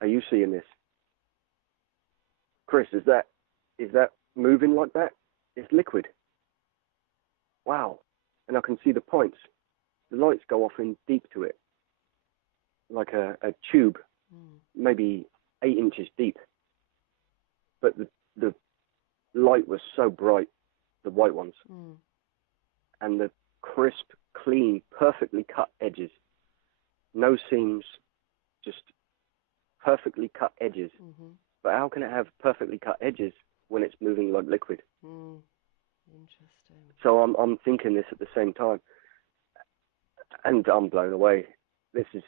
Are you seeing this? Chris, is that moving like that? It's liquid. Wow. And I can see the points. The lights go off in deep to it, like a tube, maybe 8 inches deep. But the light was so bright, the white ones, and the crisp, clean, perfectly cut edges. No seams, just perfectly cut edges. Mm-hmm. But how can it have perfectly cut edges when it's moving like liquid? Interesting. So I'm thinking this at the same time, and I'm blown away. This is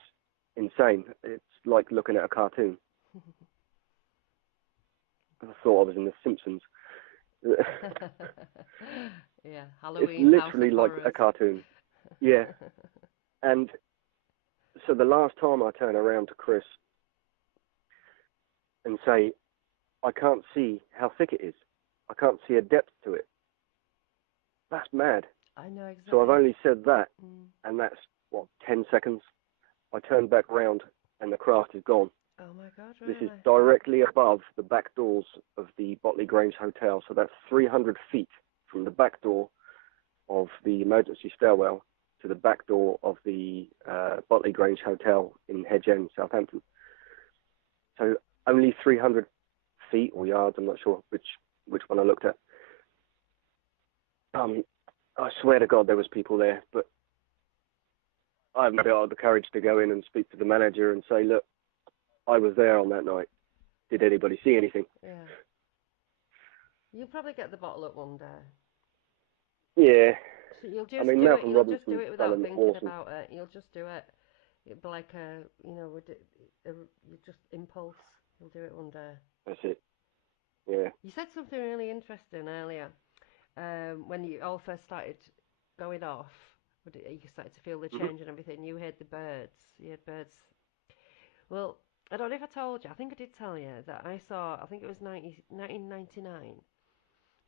insane. It's like looking at a cartoon. I thought I was in The Simpsons. Yeah, It's Halloween House literally of like Horrors. a cartoon. Yeah. And so the last time I turn around to Chris and say, I can't see how thick it is. I can't see a depth to it. That's mad. I know exactly. So I've only said that, and that's, 10 seconds. I turn back round, and the craft is gone. Oh, my God, really? This is directly above the back doors of the Botleigh Grange Hotel, so that's 300 feet from the back door of the emergency stairwell to the back door of the Botleigh Grange Hotel in Hedge End, Southampton. So only 300 feet or yards, I'm not sure which one I looked at. I swear to God there was people there, but I haven't got the courage to go in and speak to the manager and say, look, I was there on that night. Did anybody see anything? Yeah. You'll probably get the bottle up one day. Yeah. So you'll just Malcolm do it. You'll Robinson's just do it done without an thinking awesome... about it. You'll just do it. It'll be like you just impulse. You'll do it one day. That's it. Yeah. You said something really interesting earlier. When you all first started going off, you started to feel the change and everything. You heard the birds. You heard birds. Well, I don't know if I told you. I think I did tell you that I saw. I think it was 1999.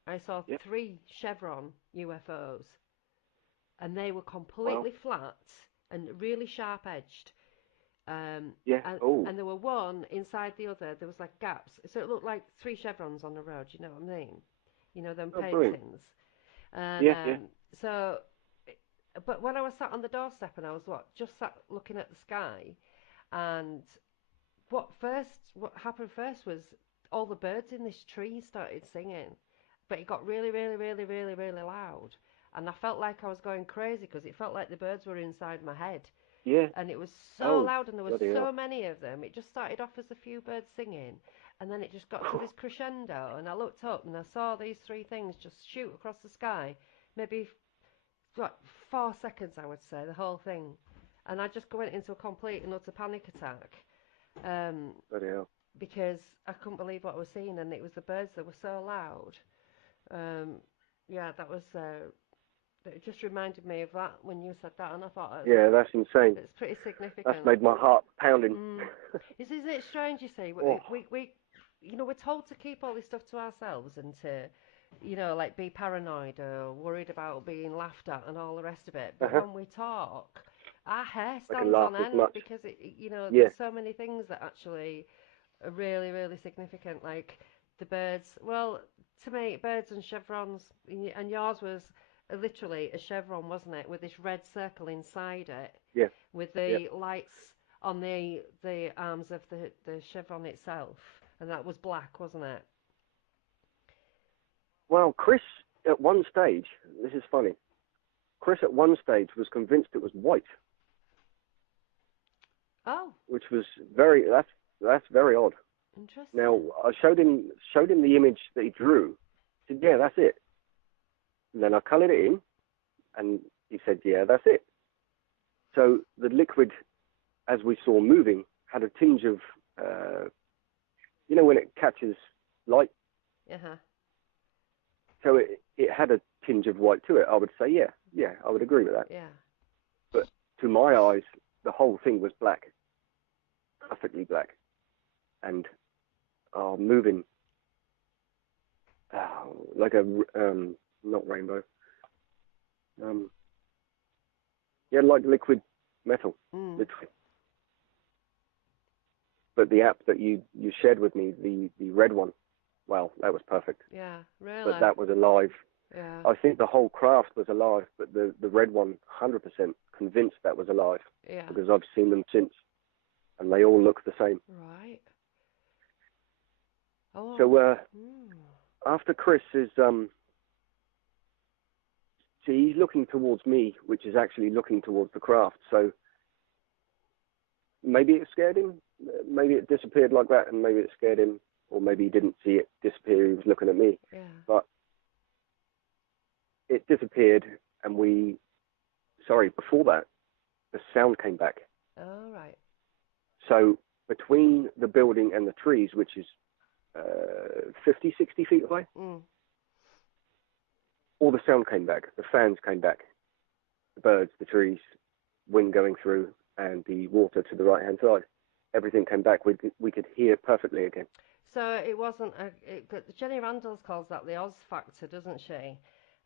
I saw 3 chevron UFOs, and they were completely flat and really sharp edged. And there were one inside the other. There was like gaps, so it looked like 3 chevrons on the road. You know what I mean? You know them paintings. And so, but when I was sat on the doorstep and I was just sat looking at the sky, and what happened first was all the birds in this tree started singing, but it got really, really, really, really, really loud, and I felt like I was going crazy because it felt like the birds were inside my head. Yeah. And it was so loud, and there were so many of them. It just started off as a few birds singing, and then it just got to this crescendo, and I looked up and I saw these 3 things just shoot across the sky, maybe 4 seconds, I would say, the whole thing. And I just went into a complete and utter panic attack. Because I couldn't believe what I was seeing, and it was the birds that were so loud. That was... It just reminded me of that when you said that, and I thought... that's insane. It's pretty significant. That's made my heart pounding. Isn't it strange, you see? We we're told to keep all this stuff to ourselves and to, like be paranoid or worried about being laughed at and all the rest of it. But when we talk, our hair stands on end because, there's so many things that actually are really, really significant, like the birds. Well, to me, birds and chevrons, and yours was... literally a chevron, wasn't it, with this red circle inside it? Yeah. With the lights on the arms of the chevron itself, and that was black, wasn't it? Well, Chris, at one stage, this is funny. Chris, at one stage, was convinced it was white. Oh. Which was that's very odd. Interesting. Now, I showed him the image that he drew. He said, yeah, that's it. And then I coloured it in, and he said, yeah, that's it. So the liquid, as we saw moving, had a tinge of, when it catches light? Uh-huh. So it had a tinge of white to it. I would say, yeah, I would agree with that. Yeah. But to my eyes, the whole thing was black, perfectly black, and moving like a... not rainbow. Like liquid metal, literally. But the app that you shared with me, the red one, well, that was perfect. Yeah, really. But that was alive. Yeah. I think the whole craft was alive, but the red one, 100% convinced that was alive. Yeah. Because I've seen them since, and they all look the same. Right. Oh. So after Chris is... See, he's looking towards me, which is actually looking towards the craft. So maybe it scared him. Maybe it disappeared like that, and maybe it scared him. Or maybe he didn't see it disappear. He was looking at me. Yeah. But it disappeared, and before that, the sound came back. Oh, right. So between the building and the trees, which is 50, 60 feet away, all the sound came back. The fans came back. The birds, the trees, wind going through and the water to the right-hand side. Everything came back. We could hear perfectly again. So it wasn't Jenny Randalls calls that the Oz factor, doesn't she?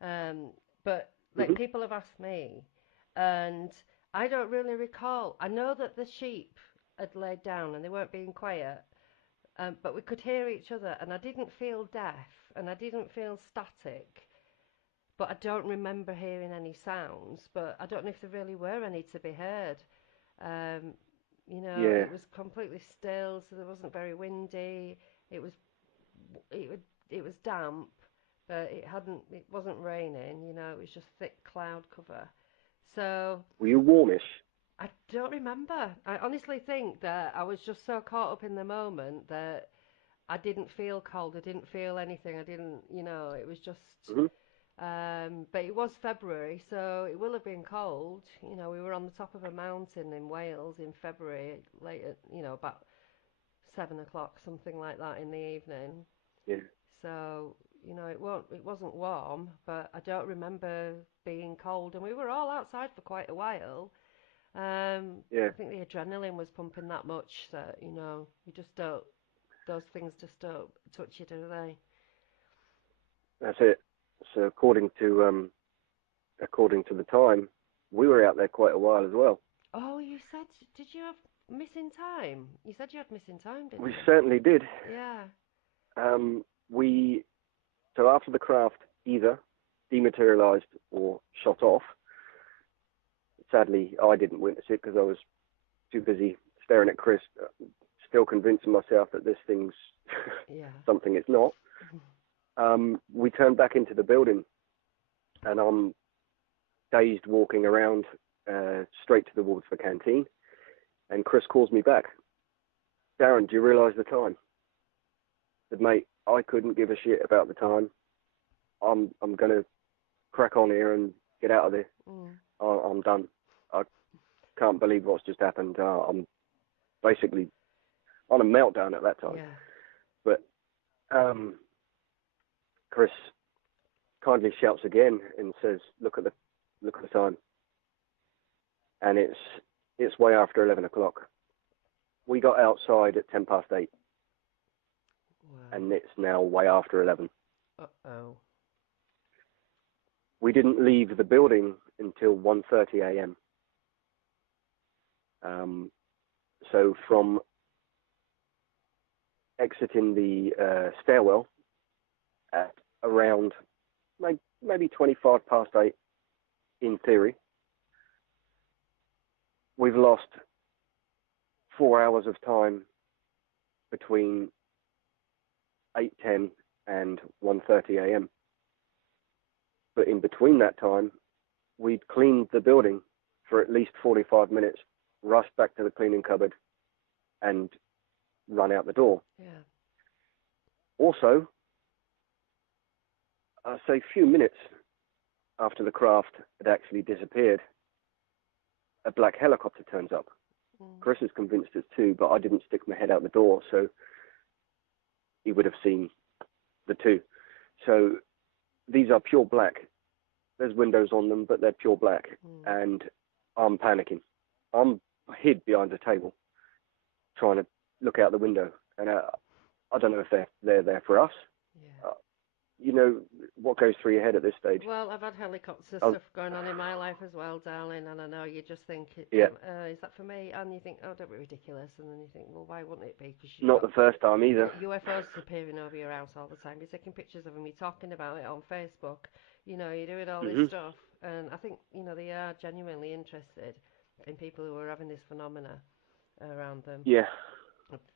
But like Hmm. people have asked me, and I don't really recall. I know that the sheep had laid down and they weren't being quiet, but we could hear each other, and I didn't feel deaf and I didn't feel static. But I don't remember hearing any sounds. But I don't know if there really were any to be heard. Um, Yeah. it was completely still, so there wasn't very windy. It was it was damp, but it wasn't raining. It was just thick cloud cover. So Were you warmish? I don't remember. I honestly think that I was just so caught up in the moment that I didn't feel cold. I didn't feel anything. I didn't, it was just. Hmm. But it was February, so it will have been cold. We were on the top of a mountain in Wales in February, late at, about 7 o'clock, something like that in the evening. Yeah. So, it wasn't warm, but I don't remember being cold. And we were all outside for quite a while. Yeah. I think the adrenaline was pumping that much that, you just don't, those things just don't touch you, do they? That's it. So according to the time, we were out there quite a while as well. Oh, you said, did you have missing time? You said you had missing time, didn't We you? certainly did. Yeah. We So after the craft either dematerialized or shot off. Sadly, I didn't witness it because I was too busy staring at Chris, still convincing myself that this thing's Yeah. something it's not. We turned back into the building, and I'm dazed walking around straight to the Waterford canteen, and Chris calls me back. Darren, do you realise the time? I said, mate, I couldn't give a shit about the time. I'm going to crack on here and get out of there. I'm done. I can't believe what's just happened. I'm basically on a meltdown at that time. Yeah. But Chris kindly shouts again and says, "Look at the time," and it's way after 11 o'clock. We got outside at 8:10, Wow. and it's now way after 11. Uh-oh. We didn't leave the building until 1:30 a.m. So from exiting the stairwell at around maybe 8:25 in theory, we've lost 4 hours of time between 8:10 and 1:30 a.m. But in between that time, we'd cleaned the building for at least 45 minutes, rushed back to the cleaning cupboard, and run out the door. Yeah. Also, I'd say a few minutes after the craft had actually disappeared, a black helicopter turns up. Chris is convinced it's two, but I didn't stick my head out the door, so he would have seen the two. So these are pure black. There's windows on them, but they're pure black. And I'm panicking. I'm hid behind a table, trying to look out the window. And I don't know if they're there for us. Yeah. You know what goes through your head at this stage. Well, I've had helicopter stuff going on in my life as well, darling, and I know you just think, Yeah. Is that for me? And you think, oh, don't be ridiculous. And then you think, well, why wouldn't it be? Because Not the first time either. UFOs appearing over your house all the time. You're taking pictures of them. You're talking about it on Facebook. You're doing all this stuff. And I think, they are genuinely interested in people who are having this phenomena around them. Yeah.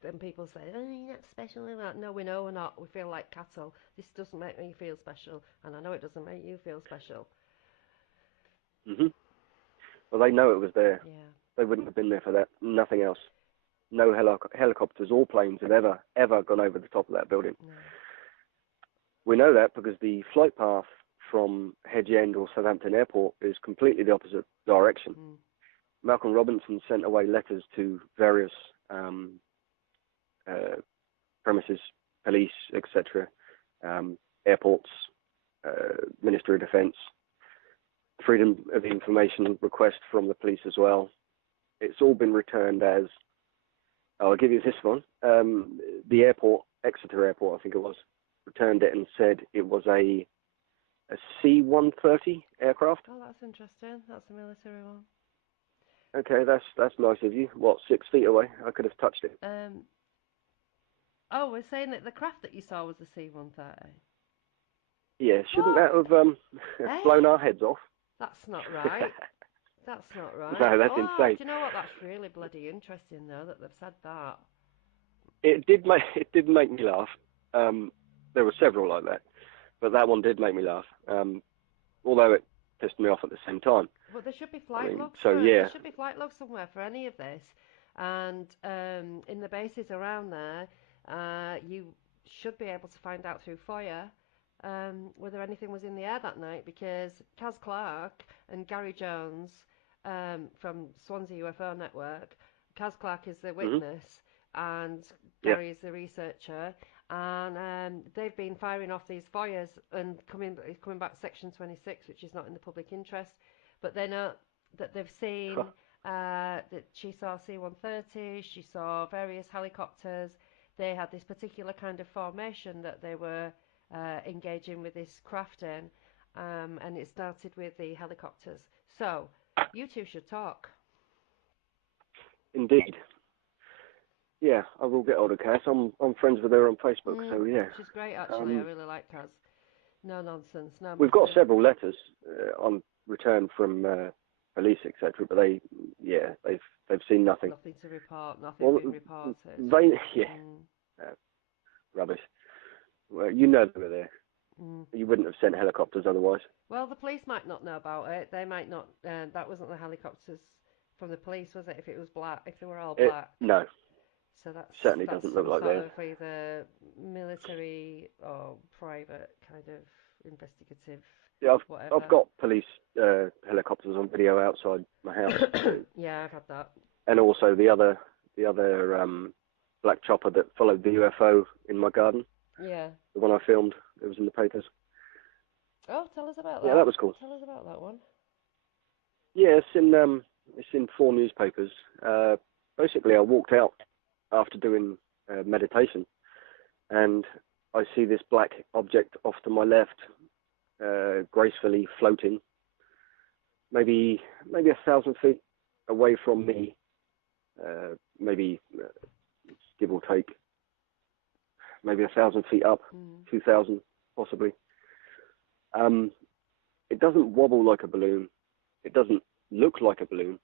And people say, oh, you're not special. No, we know we're not. We feel like cattle. This doesn't make me feel special. And I know it doesn't make you feel special. Well, they know it was there. Yeah. They wouldn't have been there for that. Nothing else. No helicopters or planes have ever gone over the top of that building. No. We know that because the flight path from Hedge End or Southampton Airport is completely the opposite direction. Malcolm Robinson sent away letters to various premises, police, etc., airports, Ministry of Defence, freedom of information request from the police as well. It's all been returned as, I'll give you this one. The airport, Exeter Airport, I think it was, returned it and said it was a C-130 aircraft. Oh, that's interesting. That's a military one. Okay, that's nice of you. What, 6 feet away? I could have touched it. Oh, we're saying that the craft that you saw was the C-130. Yeah, shouldn't that have blown our heads off? That's not right. That's not right. No, that's insane. Do you know what? That's really bloody interesting, though, that they've said that. It did make me laugh. There were several like that, but that one did make me laugh. Although it pissed me off at the same time. But there should be flight logs. Yeah. There should be flight logs somewhere for any of this, and in the bases around there, you should be able to find out through FOIA whether anything was in the air that night, because Kaz Clark and Gary Jones from Swansea UFO Network, Kaz Clark is the witness and Gary is the researcher, and they've been firing off these FOIAs and coming back Section 26, which is not in the public interest, but they know that they've seen that she saw C-130, she saw various helicopters. They had this particular kind of formation that they were engaging with this craft in, and it started with the helicopters. So, you two should talk. Indeed. Yeah, I will get hold of Cass. I'm friends with her on Facebook, so yeah. She's great, actually. I really like Kaz. No nonsense. No. We've got several letters on return from police, etc. But they've seen nothing. Nothing to report. Nothing being reported. Rubbish. Well, you know they were there. You wouldn't have sent helicopters otherwise. Well, the police might not know about it. They might not. That wasn't the helicopters from the police, was it? If it was black, if they were all black. No. So that certainly doesn't look like that. Of either military or private kind of investigative. Yeah, whatever. I've got police helicopters on video outside my house. Yeah, I've had that. And also the other black chopper that followed the UFO in my garden. Yeah. The one I filmed. It was in the papers. Oh, tell us about that. Yeah, that was cool. Tell us about that one. Yeah, it's in 4 newspapers. Basically, I walked out after doing meditation, and I see this black object off to my left, gracefully floating, maybe 1,000 feet away from me, maybe give or take, maybe 1,000 feet up, 2,000 possibly. It doesn't wobble like a balloon. It doesn't look like a balloon.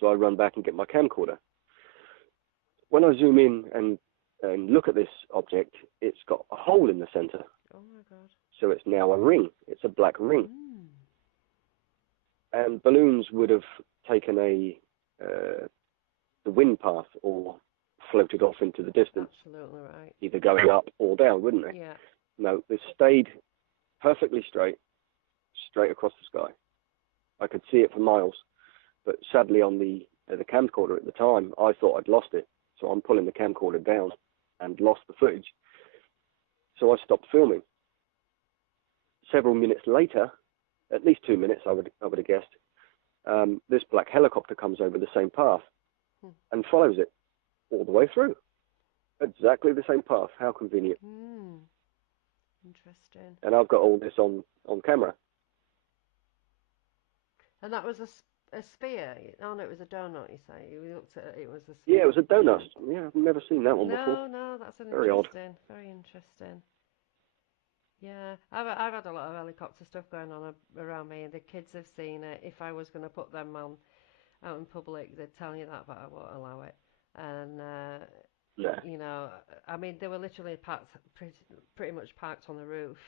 So I run back and get my camcorder. When I zoom in and look at this object, it's got a hole in the center. Oh my God. So it's now a ring. It's a black ring. And balloons would have taken the wind path or floated off into the distance. Absolutely right. Either going up or down, wouldn't they? Yeah. No, they stayed perfectly straight across the sky. I could see it for miles. But sadly, on the camcorder at the time, I thought I'd lost it. So I'm pulling the camcorder down and lost the footage. So I stopped filming. Several minutes later, at least 2 minutes, I would have guessed, this black helicopter comes over the same path and follows it all the way through. Exactly the same path. How convenient. Interesting. And I've got all this on camera. And that was a sphere? Oh no, it was a donut, you say? You looked at it, it was a sphere. Yeah, it was a donut. Yeah, I've never seen that one before. No, that's very odd. Very interesting. Yeah, I've had a lot of helicopter stuff going on around me, and the kids have seen it. If I was going to put them on out in public, they'd tell you that, but I won't allow it. And you know, I mean, they were literally pretty much parked on the roof,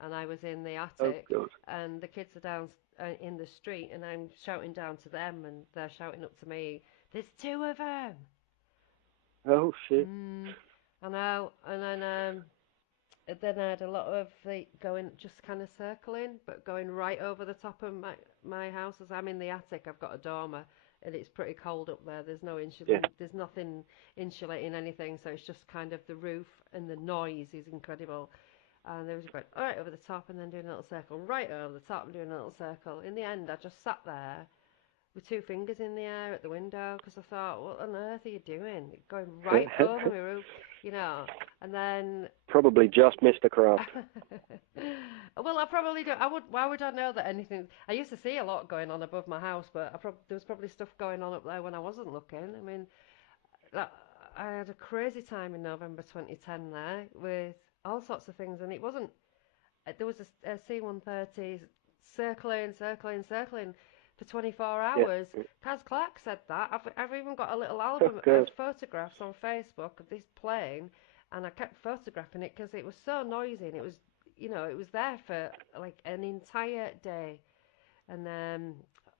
and I was in the attic, and the kids are down in the street, and I'm shouting down to them, and they're shouting up to me, "There's 2 of them!" Oh shit! I know, and then I had a lot of going, just kind of circling, but going right over the top of my house. As I'm in the attic, I've got a dormer, and it's pretty cold up there. There's no there's nothing insulating anything, so it's just kind of the roof, and the noise is incredible. And they was going right over the top and then doing a little circle, right over the top and doing a little circle. In the end, I just sat there with two fingers in the air at the window because I thought, what on earth are you doing? Going right over my roof, and then... Probably just missed the craft. Well, I probably don't. Why would I know that anything... I used to see a lot going on above my house, but there was probably stuff going on up there when I wasn't looking. I mean, I had a crazy time in November 2010 there with all sorts of things, and it wasn't... There was a C-130 circling for 24 Yeah. hours. Kaz Clark said that. I've even got a little Oh, album of God. photographs on Facebook of this plane, and I kept photographing it because it was so noisy, and it was, it was there for like an entire day. And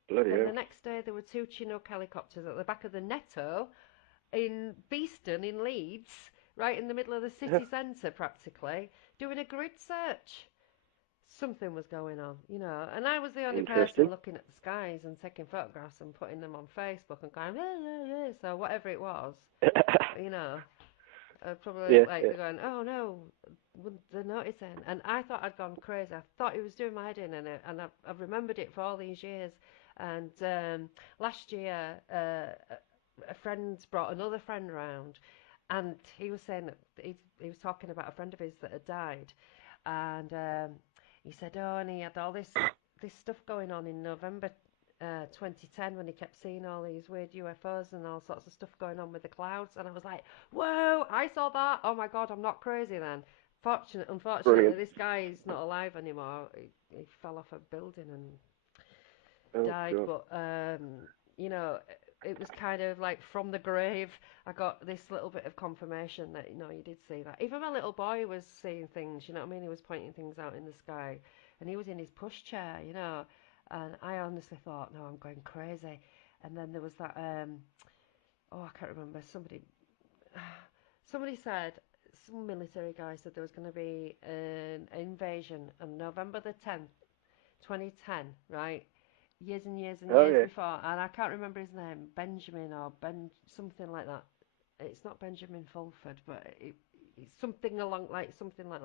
Bloody then hell. the next day there were two Chinook helicopters at the back of the Netto in Beeston in Leeds, right in the middle of the city centre practically, doing a grid search. Something was going on, and I was the only person Interesting. looking at the skies and taking photographs and putting them on Facebook and going, yeah. So whatever it was, probably Yeah, like yeah. they're going, oh no, they're noticing. And I thought I'd gone crazy. I thought it was doing my head in, and I've remembered it for all these years. And last year, a friend brought another friend round, and he was saying that he was talking about a friend of his that had died, and he said, oh, and he had all this stuff going on in November 2010 when he kept seeing all these weird UFOs and all sorts of stuff going on with the clouds, and I was like, whoa, I saw that. Oh my God, I'm not crazy then. Unfortunately, Brilliant. this guy is not alive anymore. He fell off a building and Oh, died, God. but it was kind of like from the grave. I got this little bit of confirmation that you did see that. Even my little boy was seeing things. You know what I mean? He was pointing things out in the sky, and he was in his pushchair. And I honestly thought, no, I'm going crazy. And then there was that. I can't remember. Somebody said. Some military guy said there was going to be an invasion on November the 10th, 2010, right? Years and years and Oh, years yeah. before, and I can't remember his name, Benjamin or something like that. It's not Benjamin Fulford, but it's something like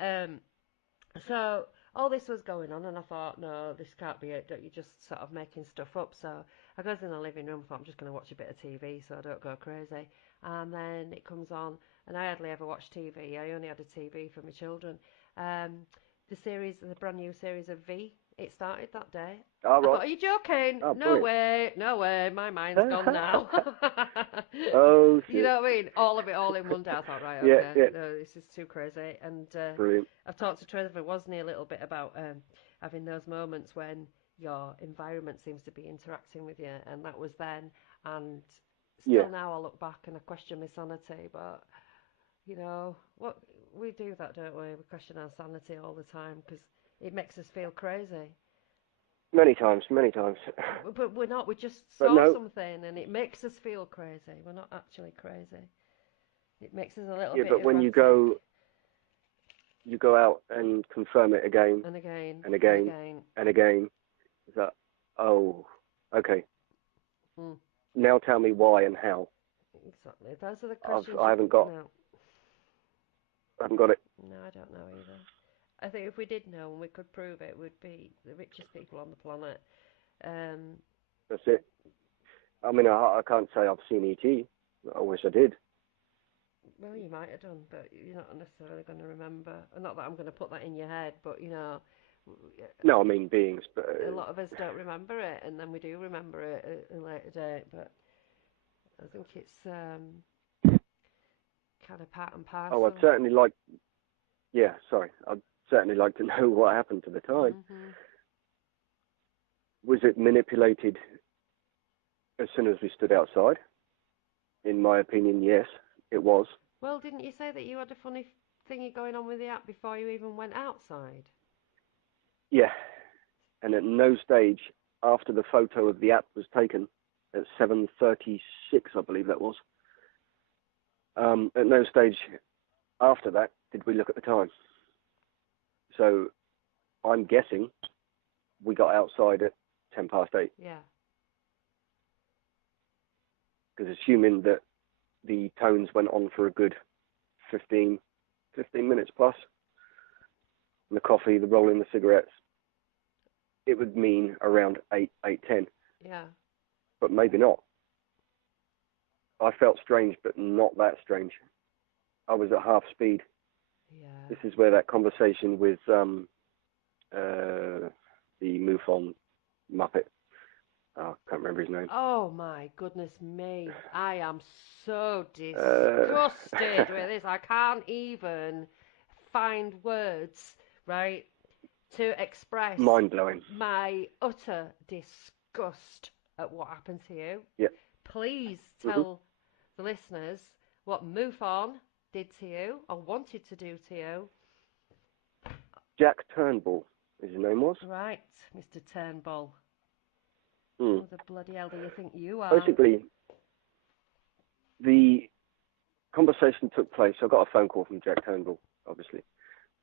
that. So all this was going on, and I thought, no, this can't be it. Don't you just sort of making stuff up? So I goes in the living room, thought I'm just going to watch a bit of TV so I don't go crazy. And then it comes on, and I hardly ever watch TV. I only had a TV for my children. The brand new series of V, it started that day. All I right. thought, are you joking? Oh, No brilliant. way, no way, my mind's gone now. Oh, You shit. know what I mean? All of it all in one day. I thought, right, Yeah, okay, yeah. no, this is too crazy. And Brilliant. I've talked to Trevor, wasn't he, a little bit about having those moments when your environment seems to be interacting with you, and that was then. And Yeah. still now I look back and I question my sanity, but what we do that, don't we? We question our sanity all the time because it makes us feel crazy. Many times, many times. But we're not. We just But saw no, something and it makes us feel crazy. We're not actually crazy. It makes us a little yeah, bit but when erratic. you go out and confirm it again And again, and and again again. and again. Is that, oh, okay. Mm, Now tell me why and how. exactly. Those are the questions I you... haven't got, No. I haven't got it. No, I don't know either. I think if we did know and we could prove it, we'd be the richest people on the planet. Um, That's it. I mean, I can't say I've seen E.T. I wish I did. well, you might have done, but you're not necessarily going to remember. Not that I'm going to put that in your head, but No, I mean beings, but a lot of us don't remember it, and then we do remember it at a later date. But I think it's kind of part and oh, parcel. I'd certainly like. Yeah, sorry. I'd certainly like to know what happened to the time. Mm-hmm. Was it manipulated as soon as we stood outside? In my opinion, yes, it was. Well, didn't you say that you had a funny thingy going on with the app before you even went outside? Yeah, and at no stage after the photo of the app was taken, at 7:36, I believe that was. At no stage after that did we look at the time. So I'm guessing we got outside at 8:10. Yeah. Because assuming that the tones went on for a good 15 minutes plus. the coffee, the rolling, the cigarettes, it would mean around 8:10. Yeah. But maybe not. I felt strange, but not that strange. I was at half speed. Yeah. This is where that conversation with the MUFON Muppet, I can't remember his name. Oh my goodness me. I am so disgusted with this. I can't even find words, right, to express Mind-blowing. my utter disgust at what happened to you. Yeah. Please tell the listeners what MUFON did to you or wanted to do to you. Jack Turnbull, his name was. Right, Mr. Turnbull. Mm. What the bloody hell do you think you are? Basically, the conversation took place. I got a phone call from Jack Turnbull, obviously,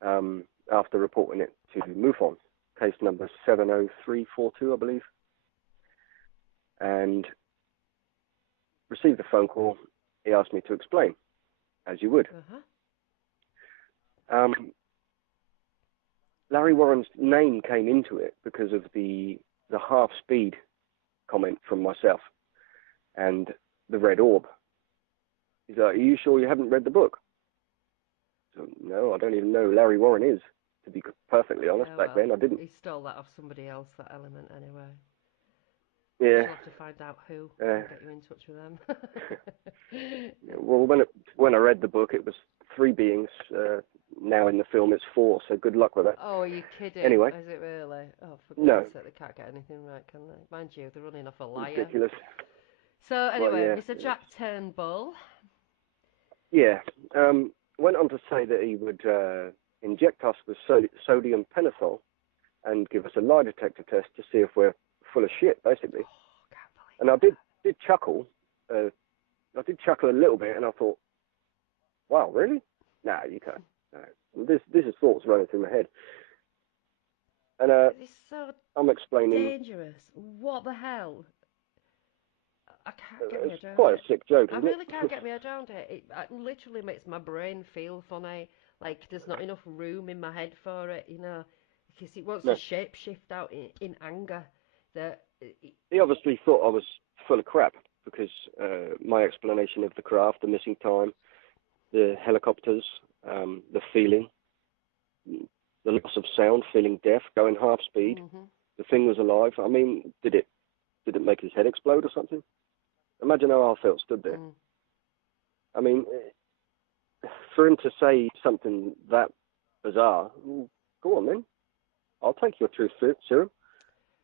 after reporting it to MUFON, case number 70342, I believe, and received a phone call. He asked me to explain, as you would. Larry Warren's name came into it because of the half-speed comment from myself and the red orb. He's like, are you sure you haven't read the book? So, no, I don't even know who Larry Warren is, to be perfectly honest. Back then, I didn't. He stole that off somebody else, that element, anyway. Yeah. You'll have to find out who and get you in touch with them. Well, when I read the book, it was 3 beings. Now in the film, it's 4, so good luck with that. Oh, are you kidding? Anyway. Is it really? Oh, for No. God's sake, they can't get anything right, can they? Mind you, they're running off a liar. Ridiculous. So, anyway, Well, yeah, Mr. Jack Turnbull. Yeah. Went on to say that he would inject us with sodium pentothal and give us a lie detector test to see if we're full of shit, basically. Oh, can't believe And I did chuckle. I did chuckle a little bit, and I thought, wow, really? No, you can't. No. This is thoughts running through my head. And it's so I'm explaining. dangerous. What the hell? I can't get my head It's around quite it. a sick joke, I isn't really it? can't get my head around it. It literally makes my brain feel funny. Like there's not enough room in my head for it, you know. Because it wants to shape shift out in anger. He obviously thought I was full of crap because my explanation of the craft, the missing time, the helicopters, the feeling, the loss of sound, feeling deaf, going half speed. The thing was alive. I mean, did it make his head explode or something? Imagine how I felt stood there. I mean, for him to say something that bizarre, well, go on then. I'll take your truth serum.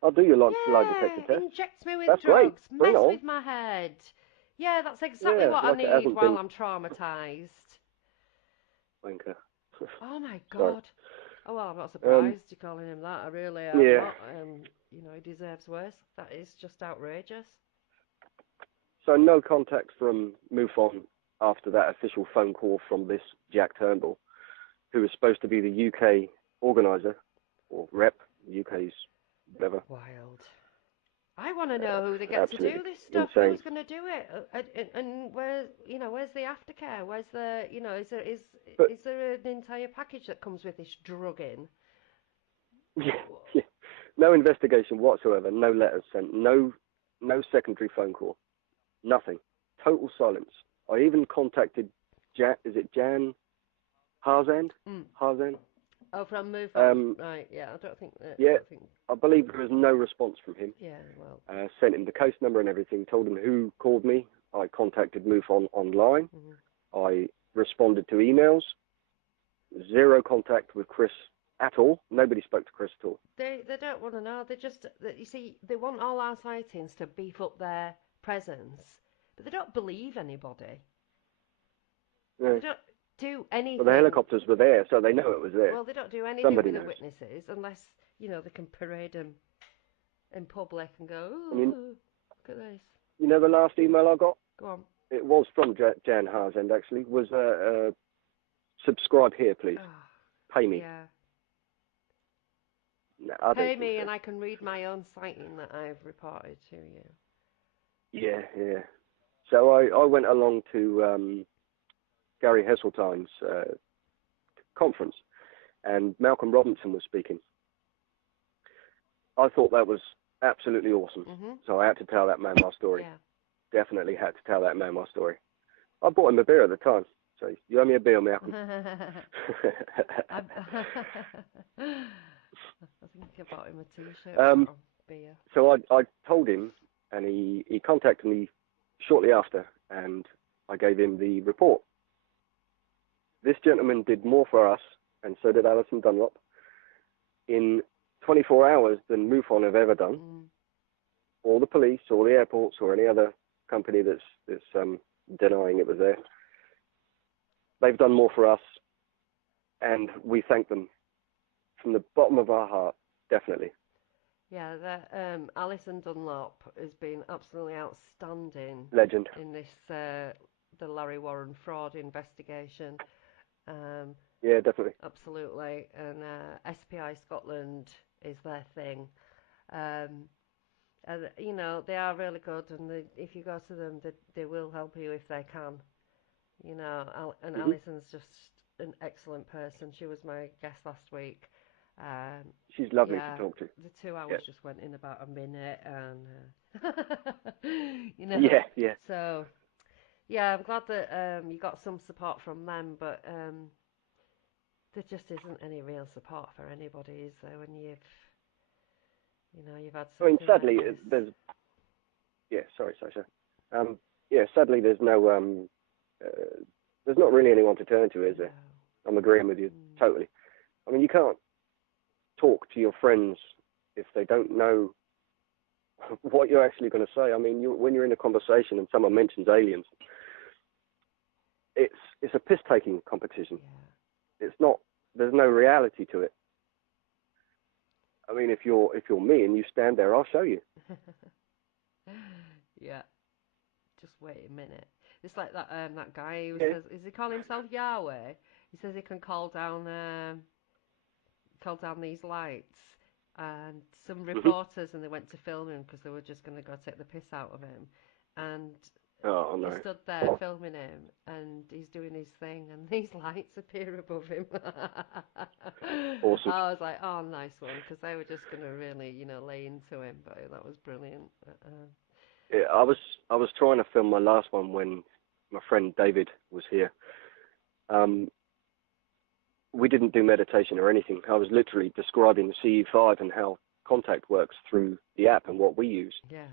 I'll do your lie detector test. Inject me with That's drugs. great. Bring Mess it on. with my head. Yeah, that's exactly what I need while I'm traumatised. Wanker. Oh my God. Sorry. Oh well, I'm not surprised you're calling him that. I really am not. You know, he deserves worse. That is just outrageous. So no contact from MUFON after that official phone call from this Jack Turnbull, who was supposed to be the UK organiser or rep, UK's whatever. Wild. I want to know who they get to do this stuff. Insane. Who's going to do it? And where's the aftercare? Where's the is there an entire package that comes with this drug in? Yeah. No investigation whatsoever. No letters sent. No secondary phone call. Nothing. Total silence. I even contacted Jan Harzand? Harzand? Oh, from MUFON. Right, yeah, I don't think... I believe there was no response from him. Yeah, well... Sent him the case number and everything, told him who called me. I contacted MUFON online. I responded to emails. Zero contact with Chris at all. Nobody spoke to Chris at all. They don't want to know. You see, they want all our sightings to beef up their presence, but they don't believe anybody. Yeah. They don't do anything. Well, the helicopters were there, so they know it was there. Well, they don't do anything with the witnesses unless, they can parade them in public and go, look at this. You know the last email I got? Go on. It was from Jan Harzand, actually. Was subscribe here, please. Pay me. Yeah. No, Pay me and I can read my own sighting that I've reported to you. Yeah. So I went along to Gary Hesseltine's conference, and Malcolm Robinson was speaking. I thought that was absolutely awesome. Mm-hmm. So I had to tell that man my story. Yeah. Definitely had to tell that man my story. I bought him a beer at the time. So you owe me a beer, Malcolm. I think I bought him a T-shirt Um, or beer. So I told him, and he contacted me shortly after, and I gave him the report. This gentleman did more for us, and so did Alison Dunlop, in 24 hours than MUFON have ever done, or the police, or the airports, or any other company that's denying it was there. They've done more for us, and we thank them from the bottom of our heart, definitely. Yeah, that Alison Dunlop has been absolutely outstanding. Legend. In this the Larry Warren fraud investigation. Yeah, definitely. Absolutely, and SPI Scotland is their thing. And you know, they are really good, and if you go to them, they will help you if they can. You know, and Alison's just an excellent person. She was my guest last week. She's lovely to talk to. The 2 hours just went in about a minute, and you know. Yeah. So, yeah, I'm glad that you got some support from them, but there just isn't any real support for anybody, is there? When you've had something. I mean, sadly, like this. there's. Yeah, sorry, Sacha. Sadly, there's no. There's not really anyone to turn to, is there? No. I'm agreeing with you totally. I mean, you can't talk to your friends if they don't know what you're actually going to say. I mean, when you're in a conversation and someone mentions aliens, it's a piss-taking competition. Yeah. It's not. There's no reality to it. I mean, if you're me and you stand there, I'll show you. Yeah. Just wait a minute. It's like that guy who says, is he calling himself Yahweh? He says he can call down these lights, and some reporters and they went to film him because they were just going to go take the piss out of him, and he stood there filming him, and he's doing his thing, and these lights appear above him. Awesome. I was like, oh, nice one, because they were just going to really, lay into him, but that was brilliant. Yeah, I was trying to film my last one when my friend David was here. We didn't do meditation or anything. I was literally describing the CE5 and how contact works through the app and what we use. Yeah.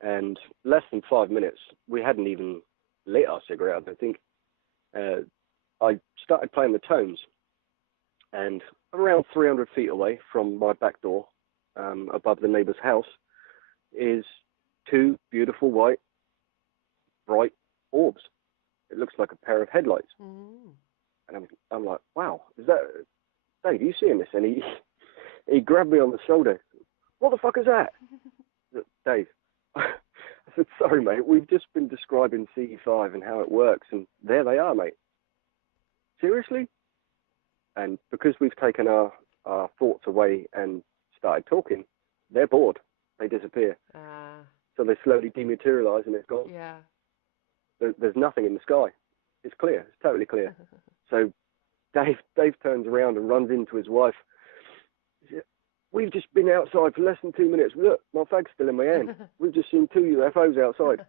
And less than 5 minutes, we hadn't even lit our cigarette, I don't think. I started playing the tones, and around 300 feet away from my back door, above the neighbour's house, is two beautiful white, bright orbs. It looks like a pair of headlights. And I'm like, wow, is that Dave? Are you seeing this? And he grabbed me on the shoulder. What the fuck is that? Dave, I said, sorry, mate. We've just been describing CE5 and how it works, and there they are, mate. Seriously? And because we've taken our thoughts away and started talking, they're bored. They disappear. So they slowly dematerialize and it's gone. Yeah. There's nothing in the sky. It's clear. It's totally clear. So Dave turns around and runs into his wife. He said, we've just been outside for less than 2 minutes. Look, my fag's still in my hand. We've just seen 2 UFOs outside.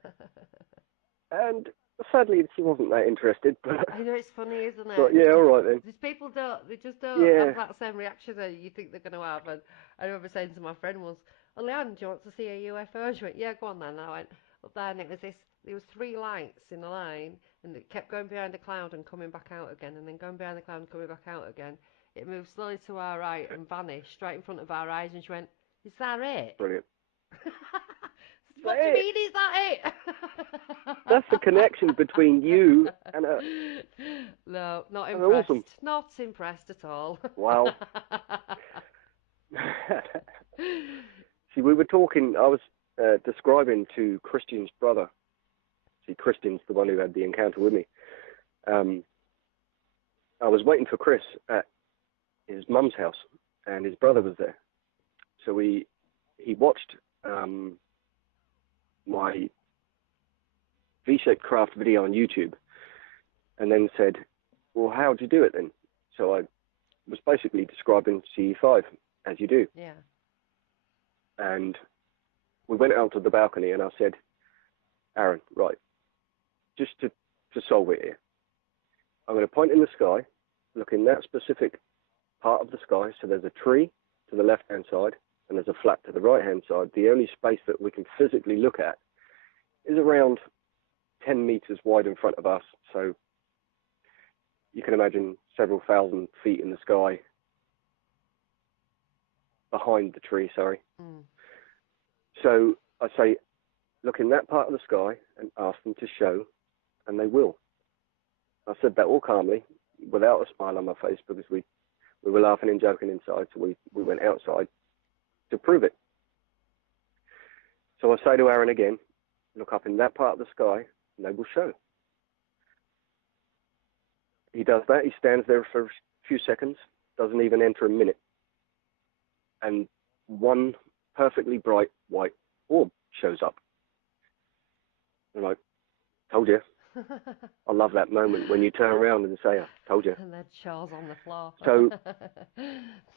And sadly, she wasn't that interested. But I know, it's funny, isn't it? But yeah, all right then. These people they just don't have that same reaction that you think they're going to have. And I remember saying to my friend once, oh, Leanne, do you want to see a UFO? She went, yeah, go on then. And I went up there, and there was 3 lights in a line, and it kept going behind a cloud and coming back out again, and then going behind the cloud and coming back out again. It moved slowly to our right and vanished right in front of our eyes, and she went, is that it? Brilliant. What do you mean, is that it? That's the connection between you and a... No, not impressed. Awesome. Not impressed at all. Wow. See, we were talking, I was describing to Christian's brother. See, Christian's the one who had the encounter with me. I was waiting for Chris at his mum's house, and his brother was there. So he watched my V-shaped craft video on YouTube, and then said, well, how'd you do it then? So I was basically describing CE5, as you do. Yeah. And we went out to the balcony, and I said, Aaron, right, just to solve it here, I'm going to point in the sky, look in that specific part of the sky. So there's a tree to the left-hand side, and there's a flat to the right-hand side. The only space that we can physically look at is around 10 meters wide in front of us. So you can imagine several thousand feet in the sky behind the tree, sorry. Mm. So I say, look in that part of the sky and ask them to show, and they will. I said that all calmly, without a smile on my face, because we were laughing and joking inside, so we went outside to prove it. So I say to Aaron again, look up in that part of the sky, and they will show. He does that. He stands there for a few seconds, doesn't even enter a minute. And one perfectly bright white orb shows up. I'm like, told you. I love that moment when you turn around and say, I told you. And then Shaw's on the floor. So,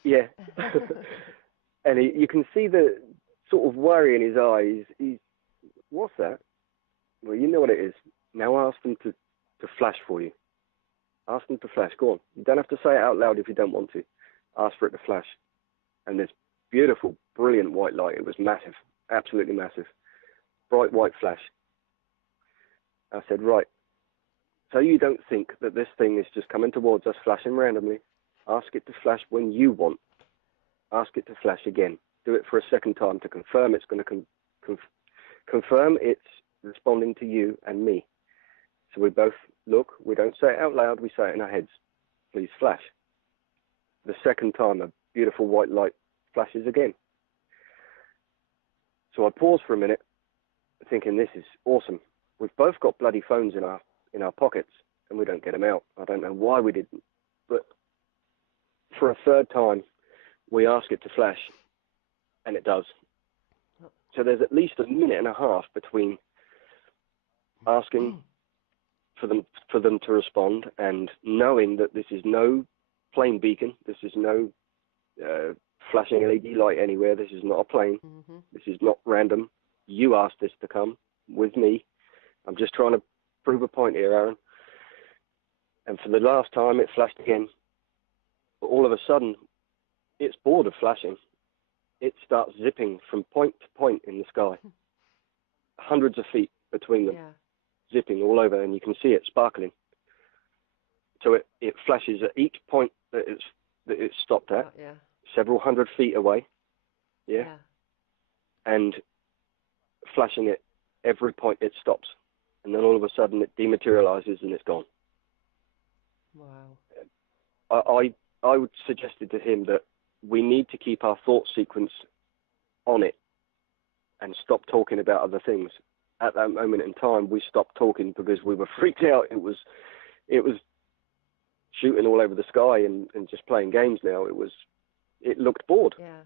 yeah. And you can see the sort of worry in his eyes. What's that? Well, you know what it is. Now ask them to flash for you. Ask them to flash. Go on. You don't have to say it out loud if you don't want to. Ask for it to flash. And this beautiful, brilliant white light. It was massive. Absolutely massive. Bright white flash. I said, right. So you don't think that this thing is just coming towards us, flashing randomly. Ask it to flash when you want. Ask it to flash again. Do it for a second time to confirm it's going to confirm it's responding to you and me. So we both look. We don't say it out loud. We say it in our heads. Please flash. The second time, a beautiful white light flashes again. So I pause for a minute, thinking this is awesome. We've both got bloody phones in our pockets, and we don't get them out. I don't know why we didn't. But for a third time, we ask it to flash, and it does. So there's at least a minute and a half between asking for them to respond and knowing that this is no plane beacon. This is no flashing LED light anywhere. This is not a plane. Mm-hmm. This is not random. You asked this to come with me. I'm just trying to prove a point here, Aaron. And for the last time, it flashed again. But all of a sudden, it's bored of flashing. It starts zipping from point to point in the sky. Hundreds of feet between them. Yeah. Zipping all over, and you can see it sparkling. So it flashes at each point that it's stopped at, yeah. Several hundred feet away. Yeah. And flashing it every point it stops. And then all of a sudden it dematerializes and it's gone. Wow. I would suggested to him that we need to keep our thought sequence on it and stop talking about other things. At that moment in time, we stopped talking because we were freaked out. It was shooting all over the sky and just playing games now. It looked bored. Yeah.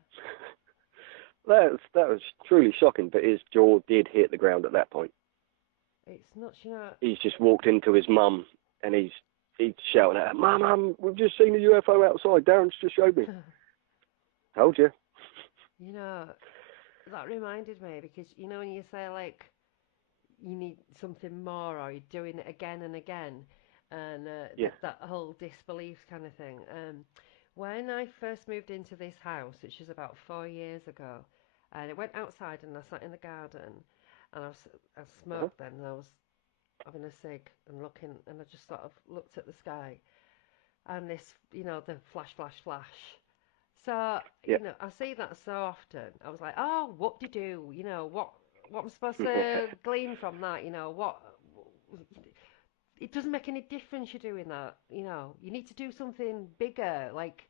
That was truly shocking, but his jaw did hit the ground at that point. It's nuts, you know. He's just walked into his mum and he's shouting at her, Mum, we've just seen a UFO outside. Darren's just showed me. Told you. You know, that reminded me because, you know, when you say, like, you need something more or you're doing it again and again, and yeah. that whole disbelief kind of thing. When I first moved into this house, which was about 4 years ago, and I went outside and I sat in the garden, and I smoked then, and I was having a cig and looking, and I just sort of looked at the sky, and this, you know, the flash, flash, flash. So, you know, I see that so often. I was like, oh, whoop-de-doo, you know, what I'm supposed to glean from that, you know, it doesn't make any difference you're doing that, you know. You need to do something bigger, like,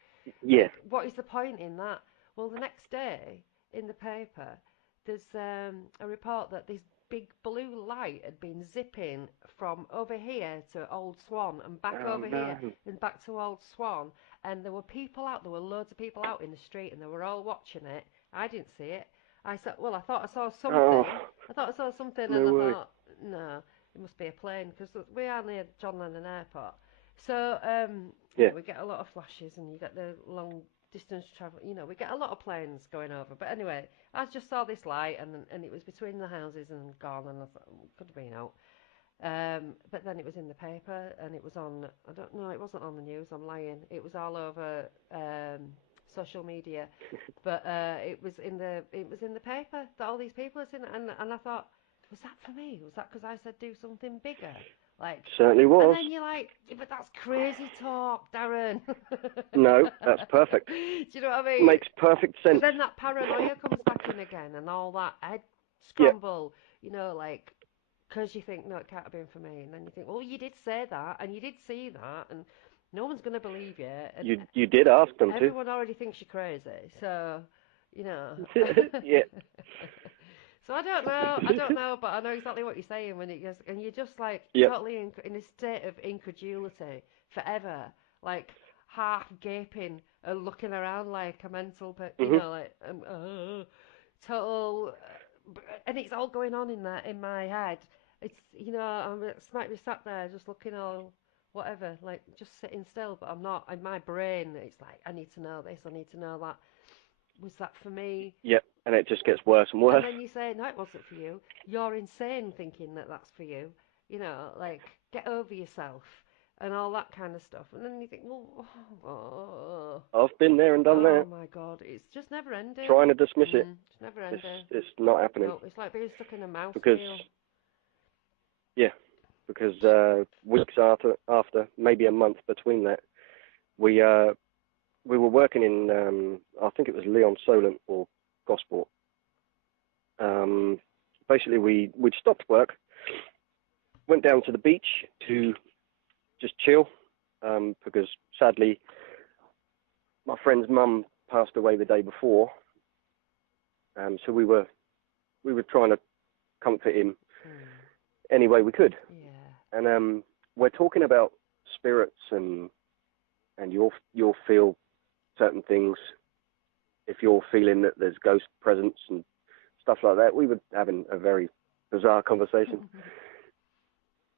what is the point in that? Well, the next day, in the paper, there's a report that this big blue light had been zipping from over here to Old Swan and back here and back to Old Swan. And there were loads of people out in the street, and they were all watching it. I didn't see it. I thought I saw something. I thought I saw something, and I thought, no, it must be a plane, because we are near John Lennon Airport. So Yeah. we get a lot of flashes, and you get the long distance travel. We get a lot of planes going over. But anyway, I just saw this light, and it was between the houses and gone, and I thought, could have been out. But then it was in the paper, and it was on. I don't know. It wasn't on the news. I'm lying. It was all over social media, but it was in the paper that all these people had seen it, and I thought, was that for me? Was that because I said do something bigger? Like, Certainly and was. then you're like, "Yeah, but that's crazy talk, Darren." No, that's perfect. Do you know what I mean? Makes perfect So sense. then that paranoia comes back in again, and all that head Yeah. scramble, like, because you think, no, it can't have been for me. And then you think, well, you did say that, and you did see that, and no one's going to believe you. And You did ask them to. everyone already thinks you're crazy. So, Yeah. So I don't know, but I know exactly what you're saying when it goes, and you're just like Yep. totally in a state of incredulity forever, like half gaping and looking around like a mental, like total, and it's all going on in my head. It's I might be sat there just looking all whatever, like just sitting still, but I'm not. In my brain, it's like I need to know this, I need to know that. Was that for me? Yep. And it just gets worse and worse. And then you say, no, it wasn't for you. You're insane thinking that that's for you. Like, get over yourself and all that kind of stuff. And then you think, well, I've been there and done that. Oh my God, it's just never ending. Trying to dismiss it. It's never ending. It's not happening. No, it's like being stuck in a mouth because weeks after, maybe a month between that, we were working in I think it was Leon Solent or Gosport. Basically, we'd stopped work, went down to the beach to just chill, because sadly my friend's mum passed away the day before, so we were trying to comfort him any way we could. Yeah. And we're talking about spirits, and you'll feel certain things if you're feeling that there's ghost presence and stuff like that. We were having a very bizarre conversation.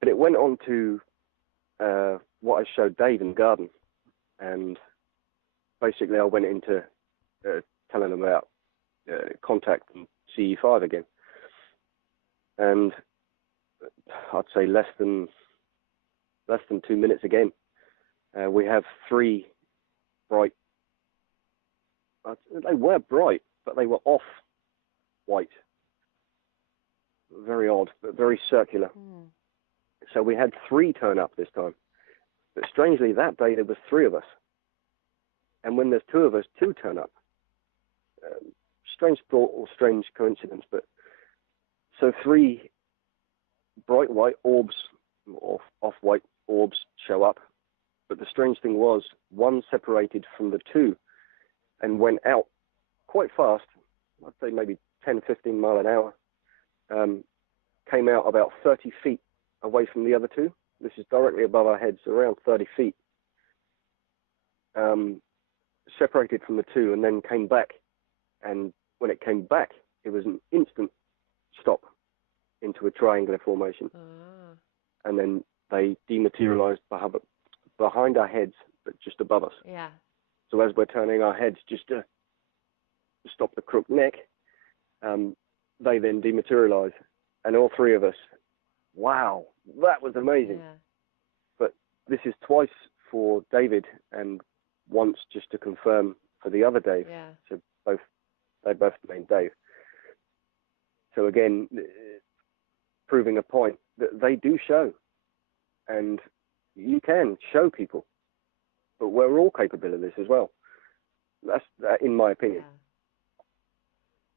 But it went on to what I showed Dave in the garden. And basically I went into telling him about contact and CE5 again. And I'd say less than 2 minutes again. We have 3 bright. They were bright, but they were off white. Very odd, but very circular. So we had 3 turn up this time. But strangely, that day there was 3 of us. And when there's 2 of us, 2 turn up. Strange thought or strange coincidence, but so 3 bright white orbs, or off-white orbs, show up. But the strange thing was, one separated from the 2 and went out quite fast. I'd say maybe 10, 15 mile an hour. Came out about 30 feet away from the other 2. This is directly above our heads, around 30 feet. Separated from the 2 and then came back. And when it came back, it was an instant stop into a triangular formation. And then they dematerialized behind our heads, but just above us. Yeah. So as we're turning our heads just to stop the crooked neck, they then dematerialize. And all 3 of us, wow, that was amazing. Yeah. But this is twice for David and once just to confirm for the other Dave. Yeah. So they both named Dave. So again, proving a point that they do show. And you can show people. But we're all capable of this as well. That's in my opinion. Yeah.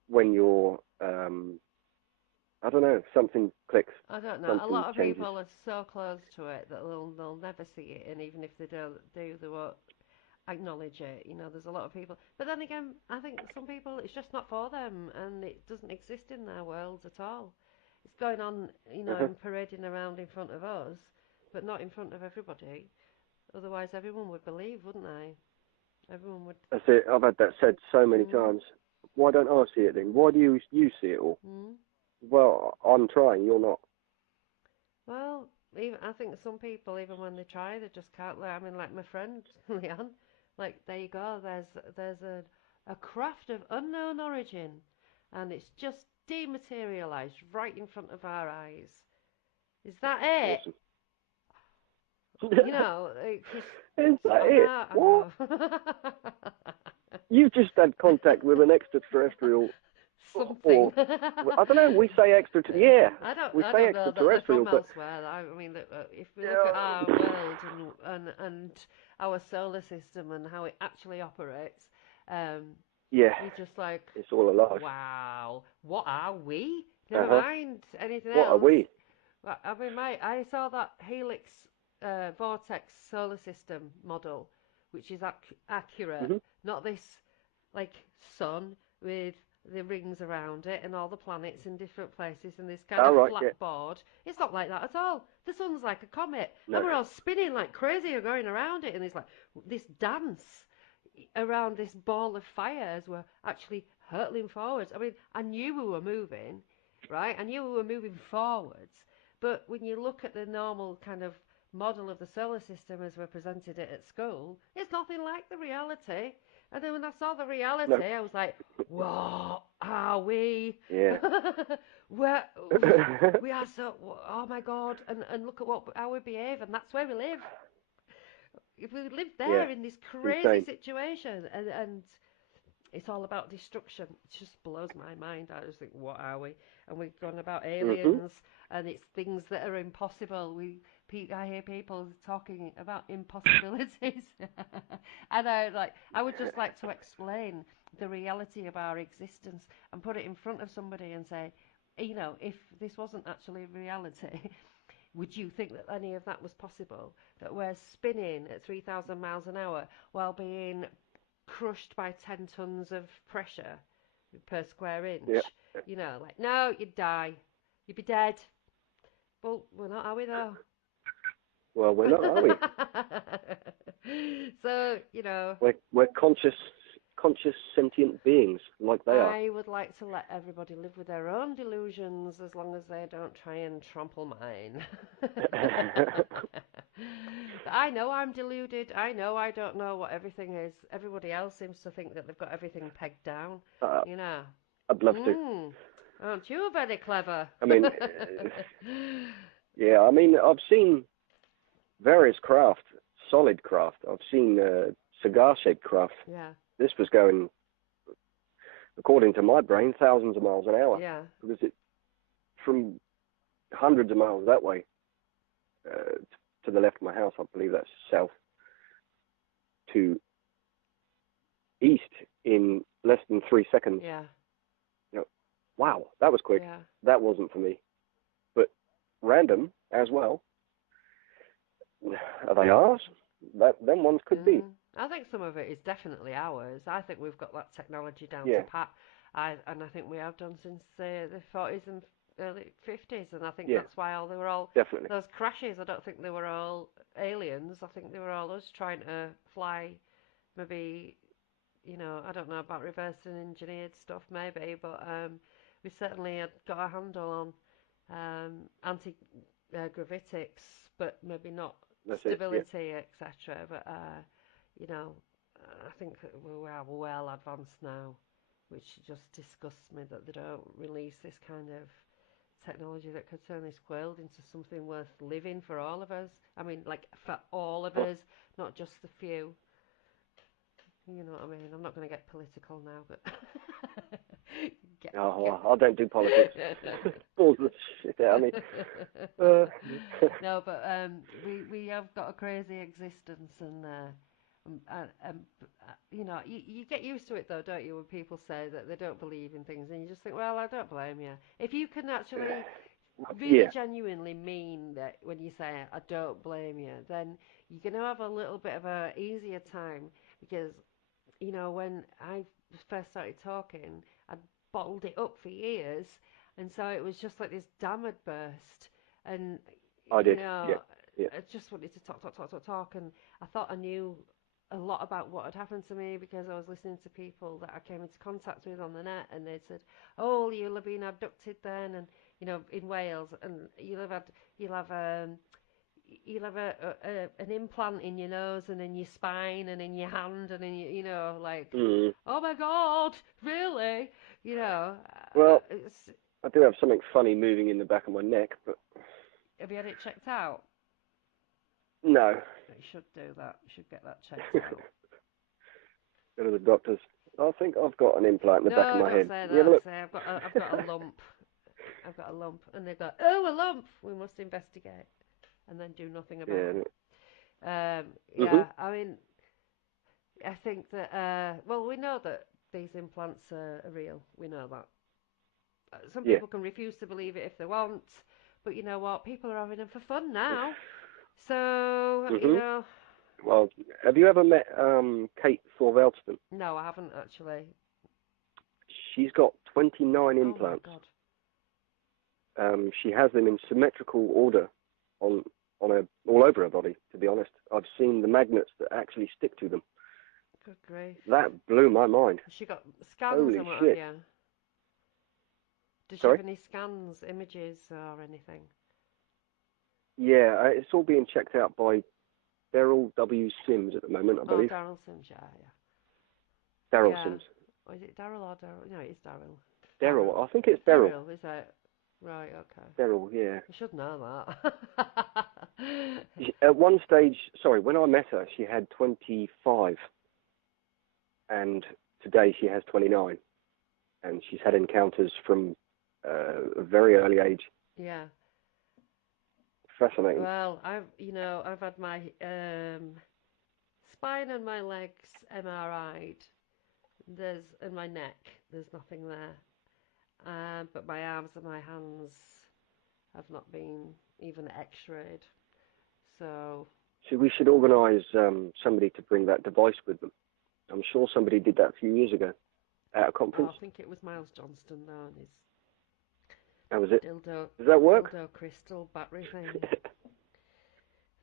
When you're, I don't know, something clicks. I don't know. A lot of changes. people are so close to it that they'll never see it, and even if they do, they won't acknowledge it. There's a lot of people. But then again, I think some people, it's just not for them, and it doesn't exist in their worlds at all. It's going on, and parading around in front of us, but not in front of everybody. Otherwise, everyone would believe, wouldn't they? Everyone would. That's it. I've had that said so many times. Why don't I see it then? Why do you see it all? Well, I'm trying. You're not. Well, even I think some people, even when they try, they just can't. I mean, like my friend Leanne, like there you go. There's a craft of unknown origin, and it's just dematerialized right in front of our eyes. Is that it? Awesome. You know, because Is that I it? know, I What? know. You've just had contact with an extraterrestrial, Something. or I don't know. We say yeah, we I say don't know that they're extraterrestrial, from but elsewhere. I mean, if we look at our world and our solar system and how it actually operates, um, yeah, you're just like, it's all alive. wow, what are we? Uh Never huh. mind anything What are else. we? I mean, I saw that helix vortex solar system model, which is accurate, Hmm. not this like sun with the rings around it and all the planets in different places and this kind All of right. flat Yeah. board. It's not like that at all. The sun's like a comet, and No. we're all spinning like crazy and going around it, and there's like this dance around this ball of fire as we're actually hurtling forwards. I mean, I knew we were moving, right? I knew we were moving forwards, but when you look at the normal kind of model of the solar system as we presented it at school, it's nothing like the reality. And then when I saw the No. reality, I was like, "What are we? Yeah. Where we are so? Oh my God!" And look at how we behave, and that's where we live. If we live Yeah. there in this crazy Insane. situation, and it's all about destruction. It just blows my mind. I just think, what are we? And we've gone about Hmm. aliens, and it's things that are impossible. I hear people talking about impossibilities, and I would just like to explain the reality of our existence and put it in front of somebody and say, if this wasn't actually reality, would you think that any of that was possible? That we're spinning at 3,000 miles an hour while being crushed by 10 tons of pressure per square Yeah. inch. Like, no, you'd die. You'd be dead. Well, we're not, are we, though? Well, we're not, are we? So, We're conscious sentient beings like they are. I would like to let everybody live with their own delusions as long as they don't try and trample mine. I know I'm deluded. I know I don't know what everything is. Everybody else seems to think that they've got everything pegged down. uh, You know. I'd love to. Aren't you very clever? I mean, yeah. I mean, I've seen various craft, solid craft. I've seen cigar-shaped craft. Yeah. This was going, according to my brain, thousands of miles an hour. Yeah. Because it from hundreds of miles that way to the left of my house, I believe that's south, to east in less than 3 seconds. Yeah. You know, wow, that was quick. Yeah. That wasn't for me. But random as well. Are they ours? Them ones could be. I think some of it is definitely ours. I think we've got that technology down to Yeah, pat. And I think we have done since the 40s and early 50s. And I think yeah, that's why they were all definitely. those crashes. I don't think they were all aliens. I think they were all us trying to fly. Maybe I don't know about reverse engineered stuff, maybe, but we certainly had got a handle on anti gravitics, but maybe not That's it. Yeah. stability, etc. But I think that we are well advanced now, which just disgusts me that they don't release this kind of technology that could turn this world into something worth living for all of us. I mean, like for all of us, not just the few. You know what I mean? I'm not going to get political now, but Oh, I don't do politics. Balls the shit out of me. No, but we have got a crazy existence, and you get used to it though, don't you? When people say that they don't believe in things, and you just think, well, I don't blame you. If you can actually really Yeah, genuinely mean that when you say I don't blame you, then you're going to have a little bit of a easier time because when I first started talking, I'd bottled it up for years, and so it was just like this dam had burst, and I you did. know, Yeah, yeah, I just wanted to talk, talk, talk, talk, talk, and I thought I knew a lot about what had happened to me because I was listening to people that I came into contact with on the net, and they said, "Oh, you'll have been abducted then," and in Wales, and you'll have you'll have an implant in your nose and in your spine and in your hand and in your, like, Mm. oh my God, really? Well, It's, I do have something funny moving in the back of my neck, but have you had it checked out? no. You should do that. You should get that checked out. Go to the doctors. I think I've got an implant in the back of No, my don't head. say You have a that. look? Say I've got a lump. I've got a lump, and they go, oh, a lump. We must investigate, and then do nothing about Yeah. it. Mhm. Yeah, I mean, I think that well, we know that these implants are real. We know that. Some Yeah. people can refuse to believe it if they want, but you know what? People are having them for fun now. So, Mhm. Well, have you ever met Kate Thorvaldsen? no, I haven't actually. She's got 29 Oh my implants. God. She has them in symmetrical order on all over her body. To be honest, I've seen the magnets that actually stick to them. Good grief. That blew my mind. Has she got scans Holy and what have shit! you? Does she Sorry? have any scans, images, or anything? Yeah, it's all being checked out by Beryl W. Sims at the moment, I Oh, believe. Daryl Sims, yeah, Daryl yeah. Sims. Or is it Daryl or Daryl? No, it's Daryl. Daryl. I think it's Beryl. Daryl, is it? Right, okay. Daryl, yeah. I should know that. At one stage, sorry, when I met her, she had 25, and today she has 29, and she's had encounters from a very early age. Yeah. Fascinating. Well, I've had my spine and my legs MRI'd. And my neck. There's nothing there. But my arms and my hands have not been even X-rayed. So. So we should organise somebody to bring that device with them. I'm sure somebody did that a few years ago at a Oh, conference. I think it was Miles Johnston though, and his That was it. dildo Does that work? dildo crystal battery thing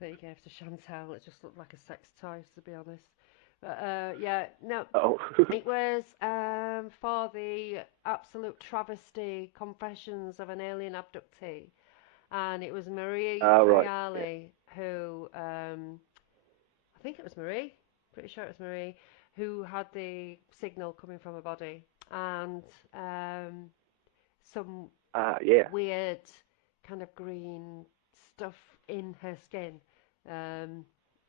that he gave to Chantal. It just looked like a sex toy, to be honest. But yeah, no, Oh. it was for the absolute travesty confessions of an alien abductee, and it was Marie Right. Yeah. Mcgailey who, I think it was Marie, pretty sure it was Marie, who had the signal coming from her body, and some Yeah. weird kind of green stuff in her skin.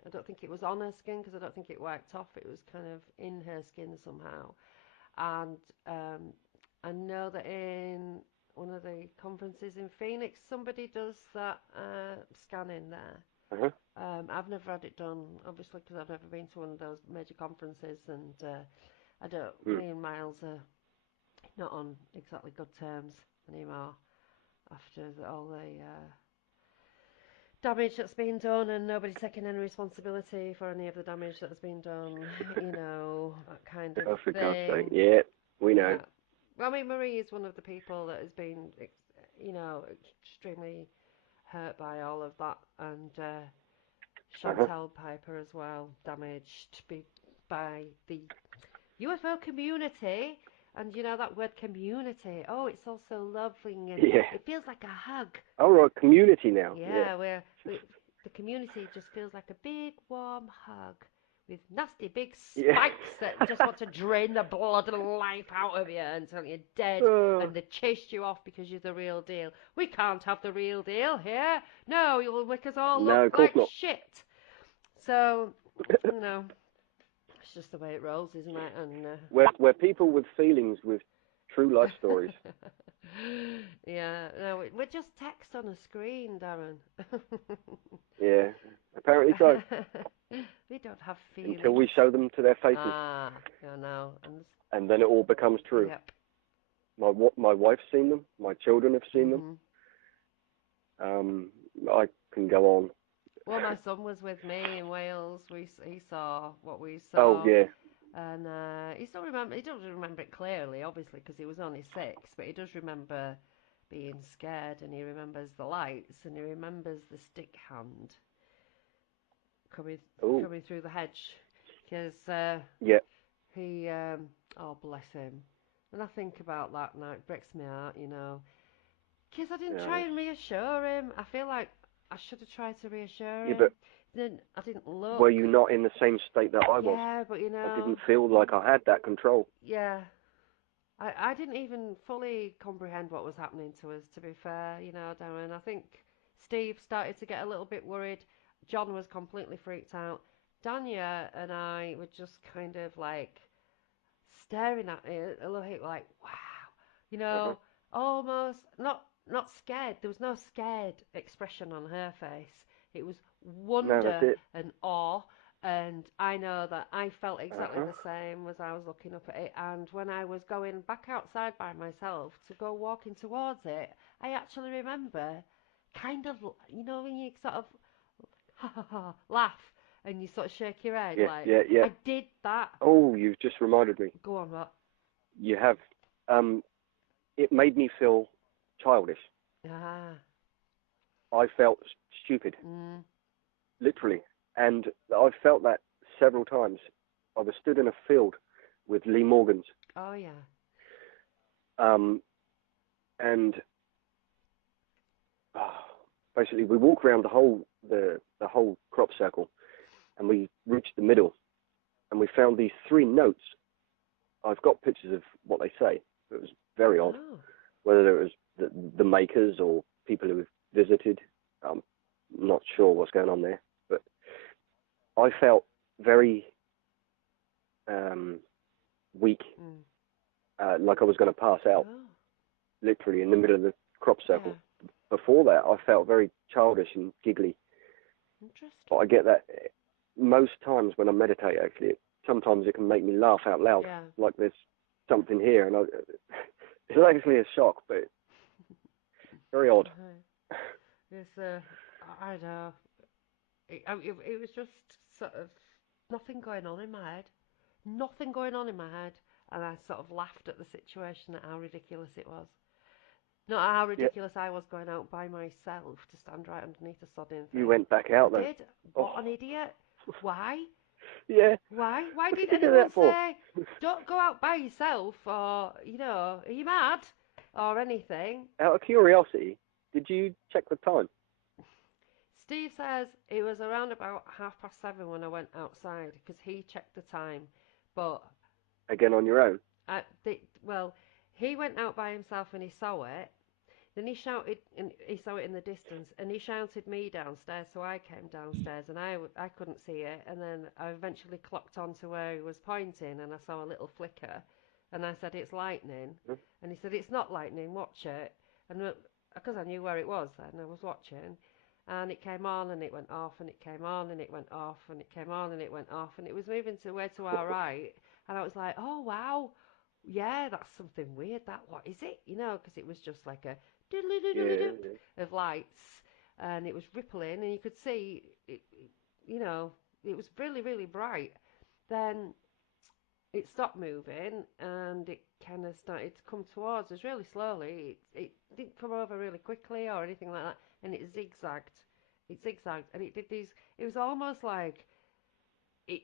I don't think it was on her skin because I don't think it wiped off. It was kind of in her skin somehow. And I know that in one of the conferences in Phoenix, somebody does that scanning there. Uh-huh. I've never had it done, obviously, because I've never been to one of those major conferences, and I don't. Me and Miles are not on exactly good terms anymore after all the damage that's been done, and nobody's taking any responsibility for any of the damage that has been done. That kind of Oh, for God's sake. thing. Yeah, we know. Yeah. Well, I mean, Marie is one of the people that has been, extremely hurt by all of that, and Uh-huh. Chantal Piper as well, damaged by the UFO community. And that word community, oh, it's all so loving, and Yeah. it feels like a hug. Oh, right, community now. Yeah. Yeah, the community just feels like a big warm hug with nasty big Yeah. spikes that just want to drain the blood and life out of you until you're dead, Oh. and they chased you off because you're the real deal. We can't have the real deal here. No, you'll make us all No, look of course like not. shit. So, you know, it's just the way it rolls, isn't it? And We're people with feelings, with true life stories. yeah, no, we're just text on a screen, Darren. Yeah, apparently so. We don't have feelings. Until we show them to their faces, I know. and then it all becomes true. Yep. My wife's seen them. My children have seen Mm-hmm. them. I can go on. Well, my son was with me in Wales. He saw what we Oh saw. yeah. And he still remember. He doesn't remember it clearly, obviously, because he was only 6. But he does remember being scared, and he remembers the lights, and he remembers the stick hand coming Ooh. coming through the hedge. Because Yeah. he, oh bless him. And I think about that now, it breaks my heart, Because I didn't try Yeah. and reassure him. I feel like I should have tried to reassure Yeah, him. but Then I didn't were look. you not in the same state that I was? Yeah, but I didn't feel like I had that control. yeah. I didn't even fully comprehend what was happening to us, to be fair, Darren. I think Steve started to get a little bit worried. John was completely freaked out. Danya and I were just kind of like staring at it a little bit like, wow, you Uh-huh. know, almost not scared. There was no scared expression on her face. It was No, that's wonder it. and awe. And I know that I felt exactly Uh-huh. the same as I was looking up at it. And when I was going back outside by myself to go walking towards it, I actually remember kind of, when you sort of ha ha ha laugh and you sort of shake your head, Yeah, like yeah, yeah. I did that. Oh, you've just reminded me. Go on, what? You have. Um, it made me feel childish. Ah, I felt stupid, mm, literally. And I've felt that several times. I was stood in a field with Lee Morgans, oh yeah. um, and uh, basically we walk around the whole crop circle, and we reached the middle, and we found these three notes. I've got pictures of what they say. It was very odd. Oh, Whether it was the makers or people who have visited, I'm not sure what's going on there. But I felt very weak, mm, like I was going to pass out, oh, literally in the middle of the crop yeah. circle. Before that, I felt very childish and giggly. But Interesting. I get that most times when I meditate, actually, sometimes it can make me laugh out loud, Yeah. like there's something here. And it's actually a shock, but very odd. Uh-huh. It's I don't know. It was just sort of nothing going on in my head. Nothing going on in my head, and I sort of laughed at the situation at how ridiculous it was. Not how Yeah, ridiculous I was going out by myself to stand right underneath a sodding you thing. went back I out then. did. Oh, What an idiot. Why? yeah. Why? Why What did did you do anyone that for? say, don't go out by yourself, or, are you mad? Or anything? Out of curiosity, did you check the time Steve says it was around about 7:30 when I went outside because he checked the time. But, again on your own? well, he went out by himself and he saw it. Then he shouted, and he saw it in the distance, and he shouted me downstairs, so I came downstairs, and I couldn't see it, and then I eventually clocked on to where he was pointing, and I saw a little flicker, and I said, it's lightning, Hmm? and he said, it's not lightning, watch it, and because I knew where it was then, I was watching, and it came on, and it went off, and it came on, and it went off, and it came on, and it went off, and it was moving to way to our right, and I was like, oh wow, yeah, that's something weird. That what is it? Because it was just like a doodly doodly Yeah, doop of lights, and it was rippling, and you could see it. You know, it was really really bright. Then it stopped moving, and it kind of started to come towards us really slowly. It didn't come over really quickly or anything like that, and it zigzagged. It zigzagged, and it did these. It was almost like it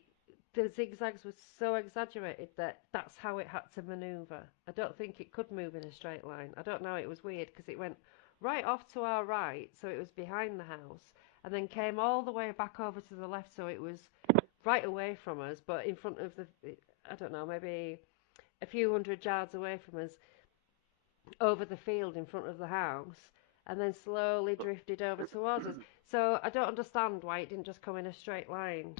the zigzags were so exaggerated that that's how it had to maneuver. I don't think it could move in a straight line. I don't know. It was weird because it went right off to our right, so it was behind the house, and then came all the way back over to the left, so it was right away from us, but in front of the. I don't know, maybe a few hundred yards away from us, over the field in front of the house, and then slowly drifted over towards us. So I don't understand why it didn't just come in a straight line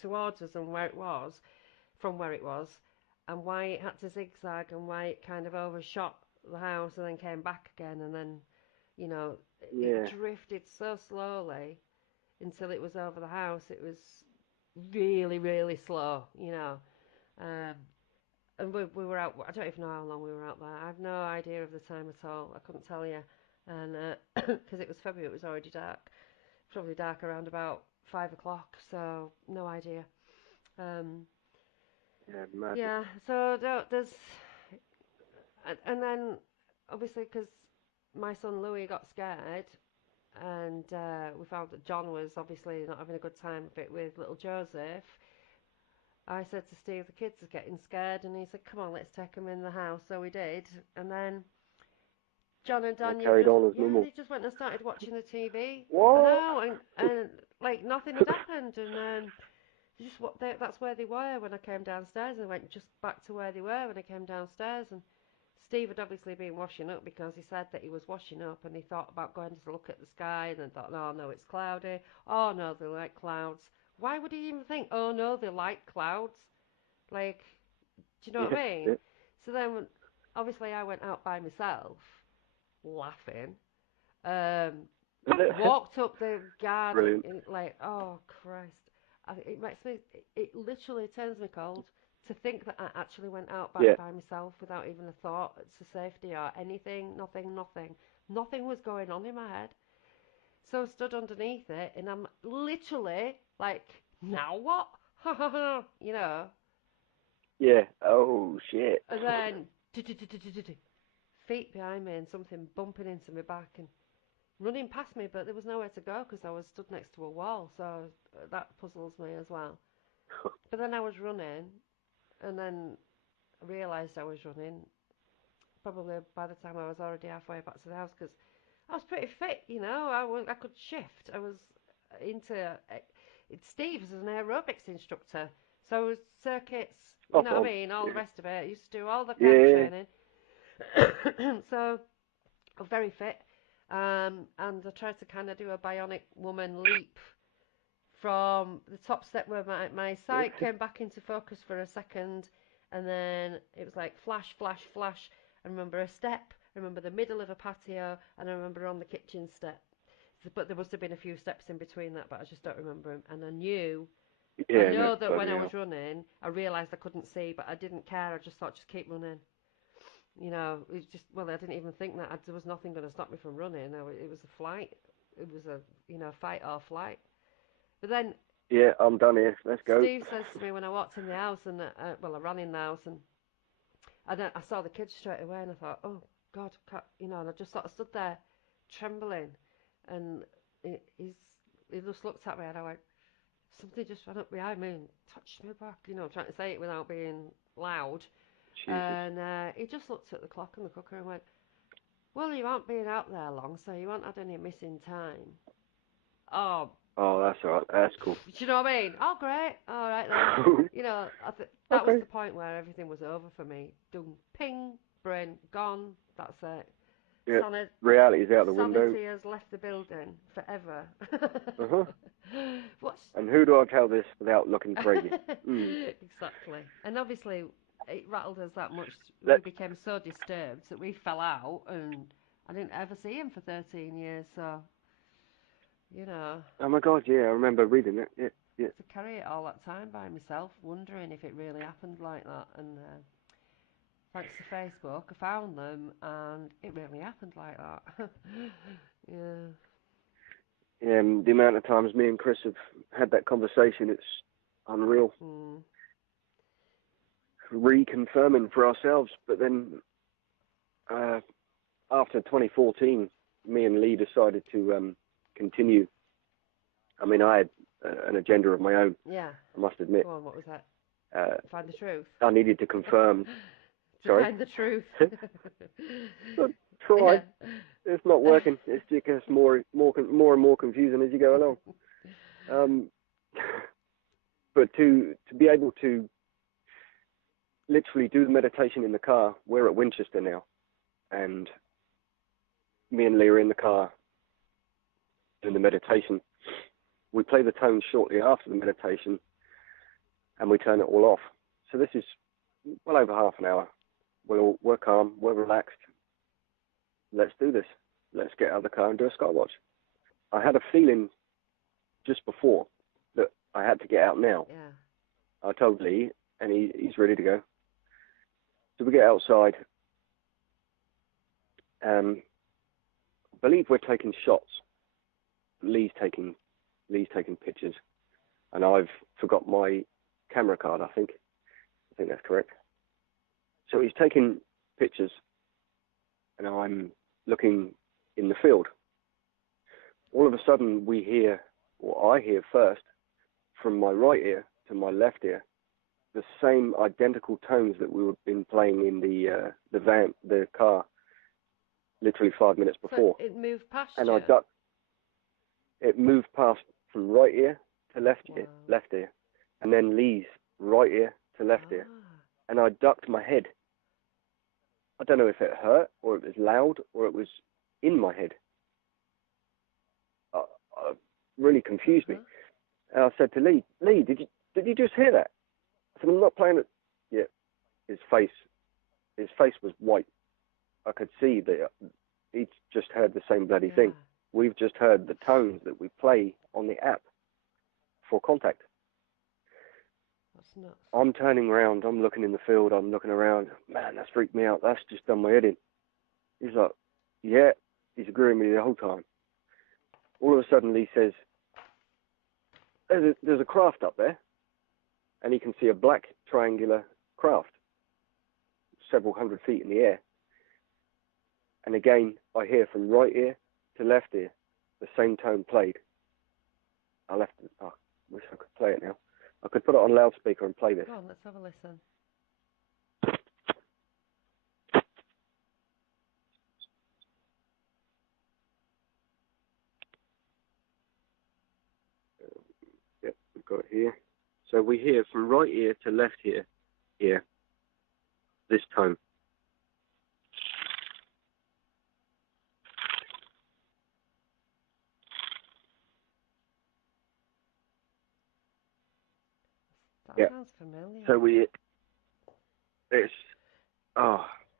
towards us and where it was, from where it was, and why it had to zigzag and why it kind of overshot the house and then came back again, and then, you know, it yeah, drifted so slowly until it was over the house. It was really, really slow, Um, and we were out. I don't even know how long we were out there. I have no idea of the time at all. I couldn't tell you, and because it was February, it was already dark. Probably dark around about 5 o'clock. So no idea. Um, yeah, madness. yeah. So there's and then obviously because my son Louis got scared, and we found that John was obviously not having a good time of it with little Joseph. I said to Steve, the kids are getting scared, and he said, come on, let's take them in the house. So we did, and then John and And I Daniel carried just, on as yeah, normal. they just went and started watching the TV. I What? know, and like nothing had happened, and that's where they were when I came downstairs, and I went just back to where they were when I came downstairs, and Steve had obviously been washing up because he said that he was washing up, and he thought about going to look at the sky, and then thought, oh no, it's cloudy. Oh no, they're like clouds. Why would he even think, oh no, they're like clouds? Like, do you know what Yeah, I mean? yeah. So then, obviously, I went out by myself, laughing. Um, Walked up the garden, Brilliant. and like, oh Christ, it makes me, it literally turns me cold to think that I actually went out back Yeah. by myself without even a thought to safety or anything, nothing was going on in my head. So I stood underneath it, and I'm literally like, now what? You know, Yeah. Oh, shit. and then feet behind me and something bumping into my back and running past me, but there was nowhere to go because I was stood next to a wall, so that puzzles me as well. But then I was running, and then I realised I was running. Probably by the time I was already halfway back to the house, because I was pretty fit, you know. I could shift. I was into Steve's an aerobics instructor, so I was circuits, you Spot know what I on. mean, all the Yeah. rest of it. I used to do all the kind of Yeah. training, so I was very fit. And I tried to kind of do a bionic woman leap from the top step where my sight came back into focus for a second, and then it was like flash, flash, flash. I remember a step, I remember the middle of a patio, and I remember on the kitchen step. But there must have been a few steps in between that, but I just don't remember them. And I Yeah, no, know that when bloody I hell. was running, I realised I couldn't see, but I didn't care. I just thought, just keep running. You know, it just, well, I didn't even think that there was nothing going to stop me from running. It was a flight. It was a, fight or flight. But then Yeah, I'm done here. Let's go. Steve says to me when I walked in the house, and well, I ran in the house, and I saw the kids straight away, and I thought, oh God, and I just sort of stood there, trembling, and he just looked at me, and I went, something just ran up behind me and touched my back, trying to say it without being loud, Jesus. and he just looked at the clock and the cooker and went, well, you aren't been out there long, so you won't had any missing time. Oh, Oh, that's all right. That's cool. do you know what I mean? Oh, great. All right then. That was Okay. the point where everything was over for me. Done. Ping. Brain gone. That's it. Yeah. Sanity, Reality's out the window. sanity has left the building forever. Uh-huh. What's And who do I tell this without looking crazy? Mm. exactly? And obviously, it rattled us that much. We Let's... became so disturbed that we fell out, and I didn't ever see him for 13 years. So, you know. Oh, my God, yeah, I remember reading it. Yeah, yeah. To carry it all that time by myself, wondering if it really happened like that. And thanks to Facebook, I found them, and it really happened like that. Yeah. Yeah, the amount of times me and Chris have had that conversation, it's unreal. Mm. Reconfirming for ourselves. But then after 2014, me and Lee decided to continue. I mean, I had an agenda of my own, Yeah. I must admit. Go on, what was that? Find the truth. I needed to confirm. To Sorry? find the truth. I tried. Yeah. It's not working. It's just gets more and more confusing as you go along. But to be able to literally do the meditation in the car, we're at Winchester now, and me and Lee are in the car doing the meditation. We play the tones shortly after the meditation, and we turn it all off. So this is well over half an hour. We're calm, we're relaxed. Let's do this. Let's get out of the car and do a skywatch. I had a feeling just before that I had to get out now. Yeah. I told Lee, and he's ready to go. So we get outside. I believe we're taking shots. Lee's taking pictures, and I've forgot my camera card. I think that's correct. So he's taking pictures, and I'm looking in the field. All of a sudden, we hear, or I hear first, from my right ear to my left ear, the same identical tones that we were been playing in the car literally 5 minutes before. So it moved past And you? I ducked. It moved past from right ear to left ear, and then Lee's right ear to left ear. And I ducked my head. I don't know if it hurt, or it was loud, or it was in my head. Really confused me. And I said to Lee, did you just hear that? I said, I'm not playing it. Yeah. His face was white. I could see that he'd just heard the same bloody thing. We've just heard the tones that we play on the app for contact. That's nuts. I'm turning around, I'm looking in the field, I'm looking around. Man, that's freaked me out. That's just done my head in. He's like, yeah, he's agreeing with me the whole time. All of a sudden, Lee says, there's a craft up there. And he can see a black triangular craft, several hundred feet in the air. And again, I hear from right ear to left ear, the same tone played. I wish I could play it now. I could put it on loudspeaker and play this. Go on, let's have a listen. Yep, we've got it here. So we hear from right ear to left ear, this tone. That sounds familiar. So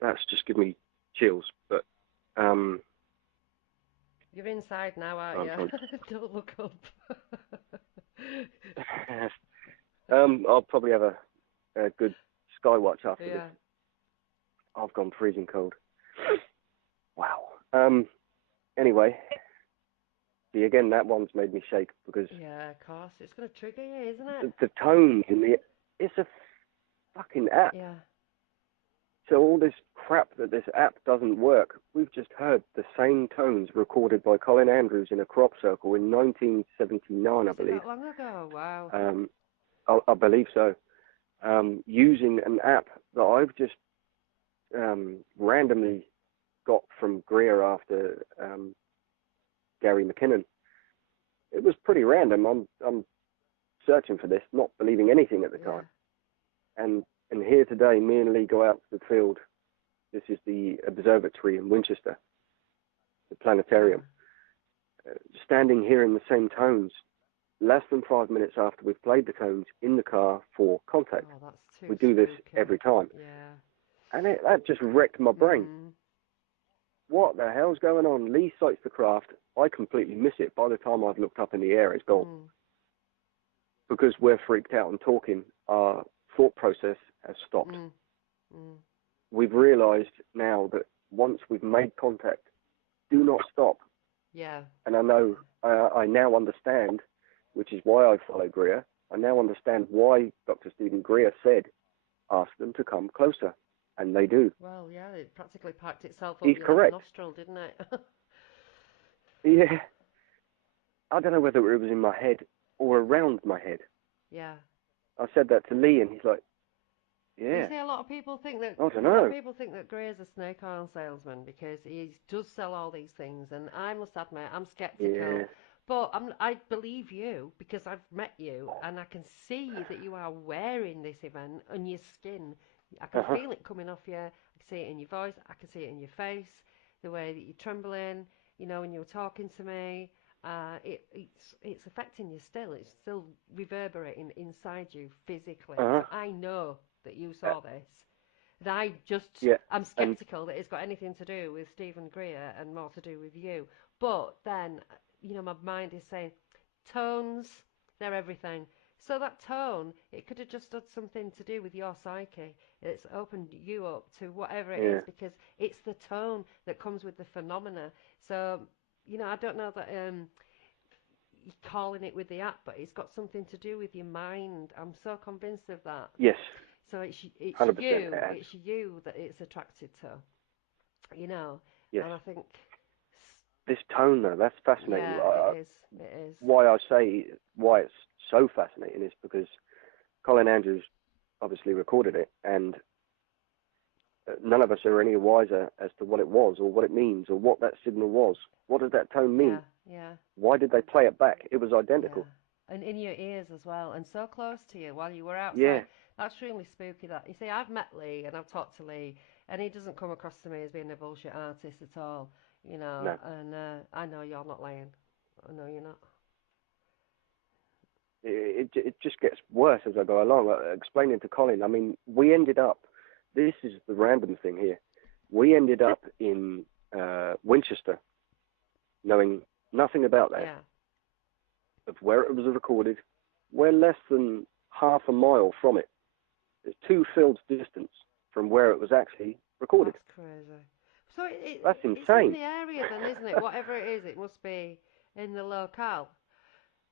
that's just giving me chills. But you're inside now, aren't you? Don't look up. I'll probably have a good sky watch after this. Yeah. I've gone freezing cold. Wow. Anyway, see, again, that one's made me shake because... Yeah, of course. It's going to trigger you, isn't it? The tones in it's a fucking app. Yeah. So all this crap that this app doesn't work, we've just heard the same tones recorded by Colin Andrews in a crop circle in 1979, I believe. That long ago? Wow. I believe so. Using an app that I've just randomly got from Greer after Gary McKinnon. It was pretty random. I'm searching for this, not believing anything at the time. And here today, me and Lee go out to the field. This is the observatory in Winchester, the planetarium. Standing here in the same tones, less than 5 minutes after we've played the tones in the car for contact. Oh, that's too we do this every time. Yeah. And that just wrecked my brain. What the hell's going on? Lee sights the craft. I completely miss it. By the time I've looked up in the air, it's gone. Because we're freaked out and talking, our thought process has stopped. We've realized now that once we've made contact, do not stop. Yeah. And I know, I now understand, which is why I follow Greer. I now understand why Dr. Stephen Greer said, ask them to come closer. And they do. Well, yeah, it practically packed itself up He's correct. nostril, didn't it? Yeah. I don't know whether it was in my head or around my head. Yeah. I said that to Lee, and he's like, yeah. You see, a lot of people think that. I don't know. A lot of people think that Greer's a snake oil salesman because he does sell all these things, and I must admit, I'm skeptical. Yeah. But I believe you because I've met you, and I can see that you are wearing this event on your skin. I can feel it coming off you. I can see it in your voice. I can see it in your face, the way that you're trembling. You know, when you're talking to me, it's affecting you still. It's still reverberating inside you physically. So I know that you saw this. And I'm skeptical that it's got anything to do with Stephen Greer and more to do with you. But then, you know, my mind is saying, tones, they're everything. So that tone, it could have just had something to do with your psyche. It's opened you up to whatever it is because it's the tone that comes with the phenomena. So, you know, I don't know that you're calling it with the app, but it's got something to do with your mind. I'm so convinced of that. Yes. So it's you that it's attracted to, you know. Yes. And I think this tone, though, that's fascinating. Yeah, it is. Why I say why it's so fascinating is because Colin Andrews obviously recorded it, and none of us are any wiser as to what it was or what it means or what that signal was. What does that tone mean? Yeah. Why did they play it back? It was identical. Yeah. And in your ears as well, and so close to you while you were outside. Yeah. That's really spooky. That you see, I've met Lee and I've talked to Lee, and he doesn't come across to me as being a bullshit artist at all, you know. No. And I know you're not lying. I know you're not. It just gets worse as I go along. Explaining to Colin, I mean, we ended up, this is the random thing here, we ended up in Winchester, knowing nothing about that, of where it was recorded. We're less than half a mile from it. It's 2 fields distance from where it was actually recorded. That's crazy. So that's it's insane. in the area then, isn't it? Whatever it is, it must be in the locale.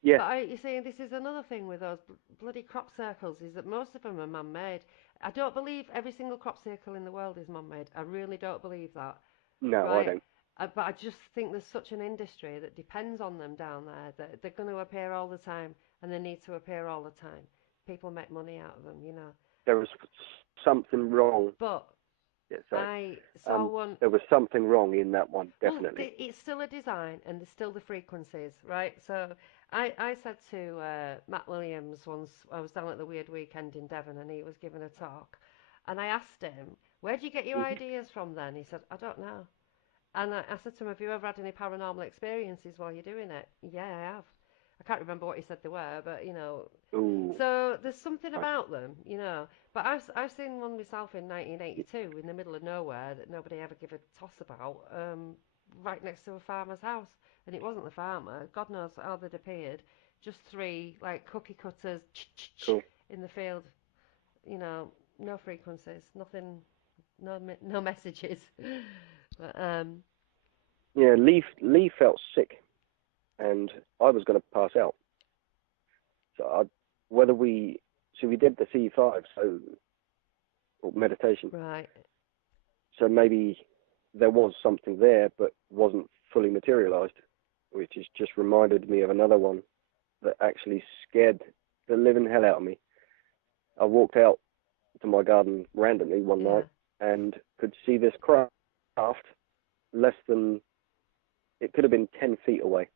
Yeah. But you see, this is another thing with those bloody crop circles, is that most of them are man-made. I don't believe every single crop circle in the world is man-made. I really don't believe that. No, right? I don't. But I just think there's such an industry that depends on them down there, that they're going to appear all the time, and they need to appear all the time. People make money out of them, you know. There was something wrong. But yeah, I saw one. There was something wrong in that one, definitely. Well, it's still a design, and there's still the frequencies, right? So I said to Matt Williams once, I was down at the Weird Weekend in Devon, and he was giving a talk, and I asked him, where do you get your ideas from then? He said, I don't know. And I said to him, have you ever had any paranormal experiences while you're doing it? Yeah, I have. I can't remember what he said they were, but, you know. Ooh. So there's something about them, you know. But I've seen one myself in 1982 in the middle of nowhere that nobody ever gave a toss about, right next to a farmer's house. And it wasn't the farmer. God knows how they'd appeared. Just 3, like, cookie cutters cool. in the field. You know, no frequencies, nothing, no messages. But, yeah, Lee felt sick, and I was going to pass out. So we did the C5, or meditation. Right. So maybe there was something there, but wasn't fully materialized, which has just reminded me of another one that actually scared the living hell out of me. I walked out to my garden randomly one night and could see this craft less than, it could have been 10 feet away,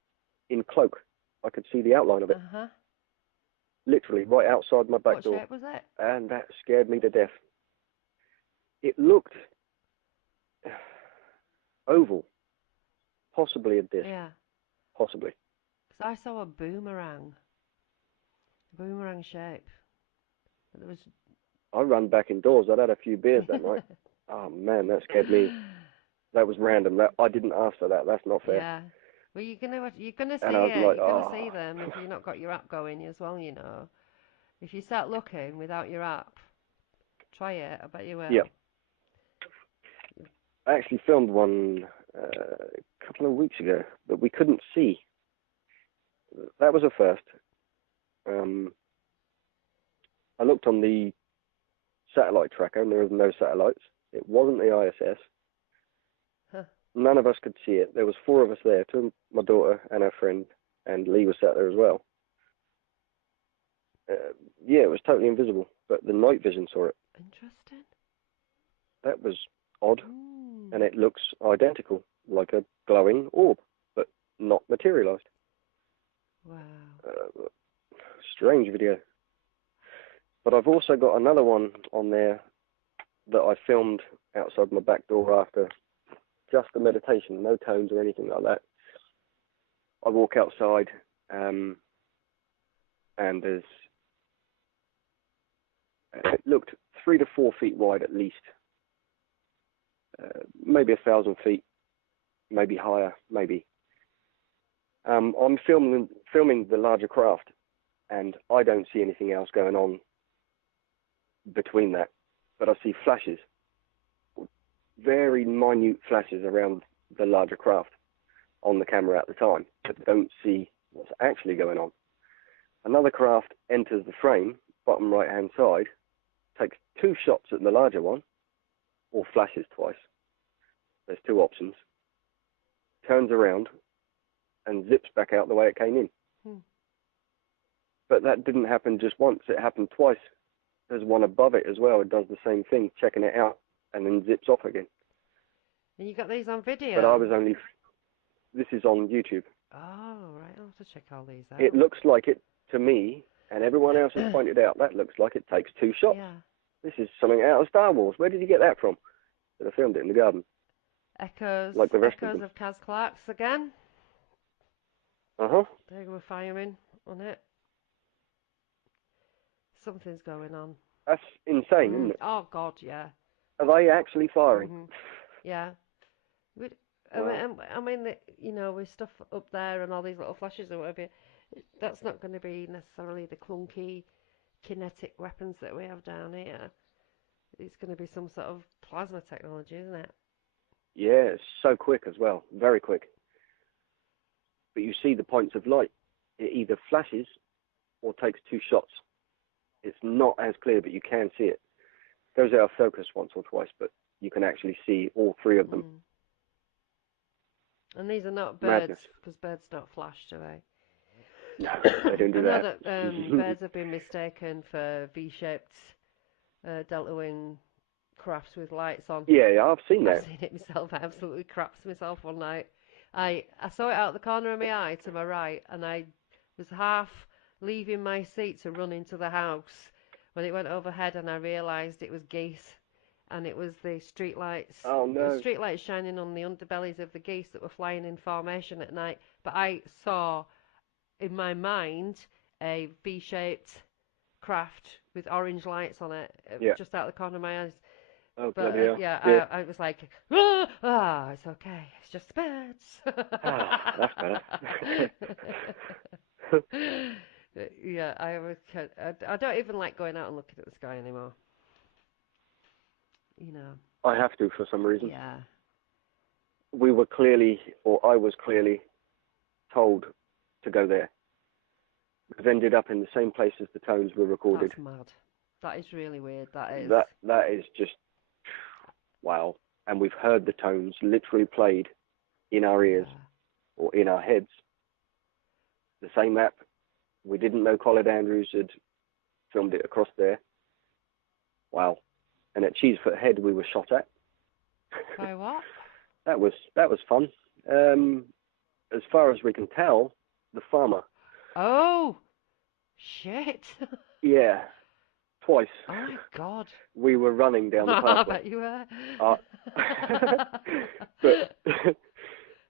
in cloak. I could see the outline of it. Literally right outside my back door. What shape was it? And that scared me to death. It looked oval, possibly a disc. Yeah. Possibly. Because I saw a boomerang shape. There was. I ran back indoors. I'd had a few beers that night. Oh man, that scared me. That was random. I didn't ask for that. That's not fair. Yeah. Well, you're gonna see it. Like, you're gonna see them if you've not got your app going as well. You know, if you start looking without your app, try it. I bet you will. Yeah. I actually filmed one a couple of weeks ago, but we couldn't see. That was a first. I looked on the satellite tracker, and there was no satellites. It wasn't the ISS. Huh. None of us could see it. There was 4 of us there, 2, my daughter and her friend, and Lee was sat there as well. Yeah, it was totally invisible, but the night vision saw it. Interesting. That was odd, and it looks identical, like a glowing orb, but not materialized. Wow. Strange video. But I've also got another one on there that I filmed outside my back door after just a meditation, no tones or anything like that. I walk outside, and there's, it looked 3 to 4 feet wide at least, maybe 1,000 feet, maybe higher, maybe. I'm filming the larger craft, and I don't see anything else going on between that, but I see flashes, very minute flashes around the larger craft on the camera at the time, but don't see what's actually going on. Another craft enters the frame, bottom right hand side, takes 2 shots at the larger one, or flashes twice. There's 2 options. Turns around and zips back out the way it came in. But that didn't happen just once, it happened twice. There's one above it as well, it does the same thing, checking it out. and then zips off again. And you got these on video? But I was only... This is on YouTube. Oh, right. I'll have to check all these out. It looks like it, to me, and everyone else has pointed out, that looks like it takes 2 shots. Yeah. This is something out of Star Wars. Where did you get that from? But I filmed it in the garden. Echoes, like the rest echoes of of Kaz Clark's again. Uh-huh. They were firing on it. Something's going on. That's insane, isn't it? Oh, God, yeah. Are they actually firing? Yeah. Wow. I mean, with stuff up there and all these little flashes or whatever, that's not going to be necessarily the clunky kinetic weapons that we have down here. It's going to be some sort of plasma technology, isn't it? Yeah, it's so quick as well. Very quick. But you see the points of light. It either flashes or takes 2 shots. It's not as clear, but you can see it. Goes out of focus once or twice, but you can actually see all 3 of them. And these are not birds, Madness. because birds don't flash, do they? No, they don't do I know that. that birds have been mistaken for V-shaped delta wing crafts with lights on. Yeah, I've seen that. I've seen it myself. I absolutely crapped myself one night. I saw it out the corner of my eye to my right, and I was half leaving my seat to run into the house when it went overhead, and I realised it was geese, and it was the street lights. Oh, no. It was street lights shining on the underbellies of the geese that were flying in formation at night. But I saw, in my mind, a V-shaped craft with orange lights on it, just out the corner of my eyes. Oh, But bloody hell. I was like, it's okay, it's just birds. That's better. Yeah, I don't even like going out and looking at the sky anymore. I have to for some reason. Yeah. I was clearly told to go there. We've ended up in the same place as the tones were recorded. That's mad. That is really weird. That is. That is just wow. And we've heard the tones literally played in our ears or in our heads. The same app. We didn't know Colin Andrews had filmed it across there. Wow. And at Cheesefoot Head we were shot at. By what? That was fun. As far as we can tell, the farmer. Oh, shit. Yeah, twice. Oh my God. We were running down the pathway. I bet you were. But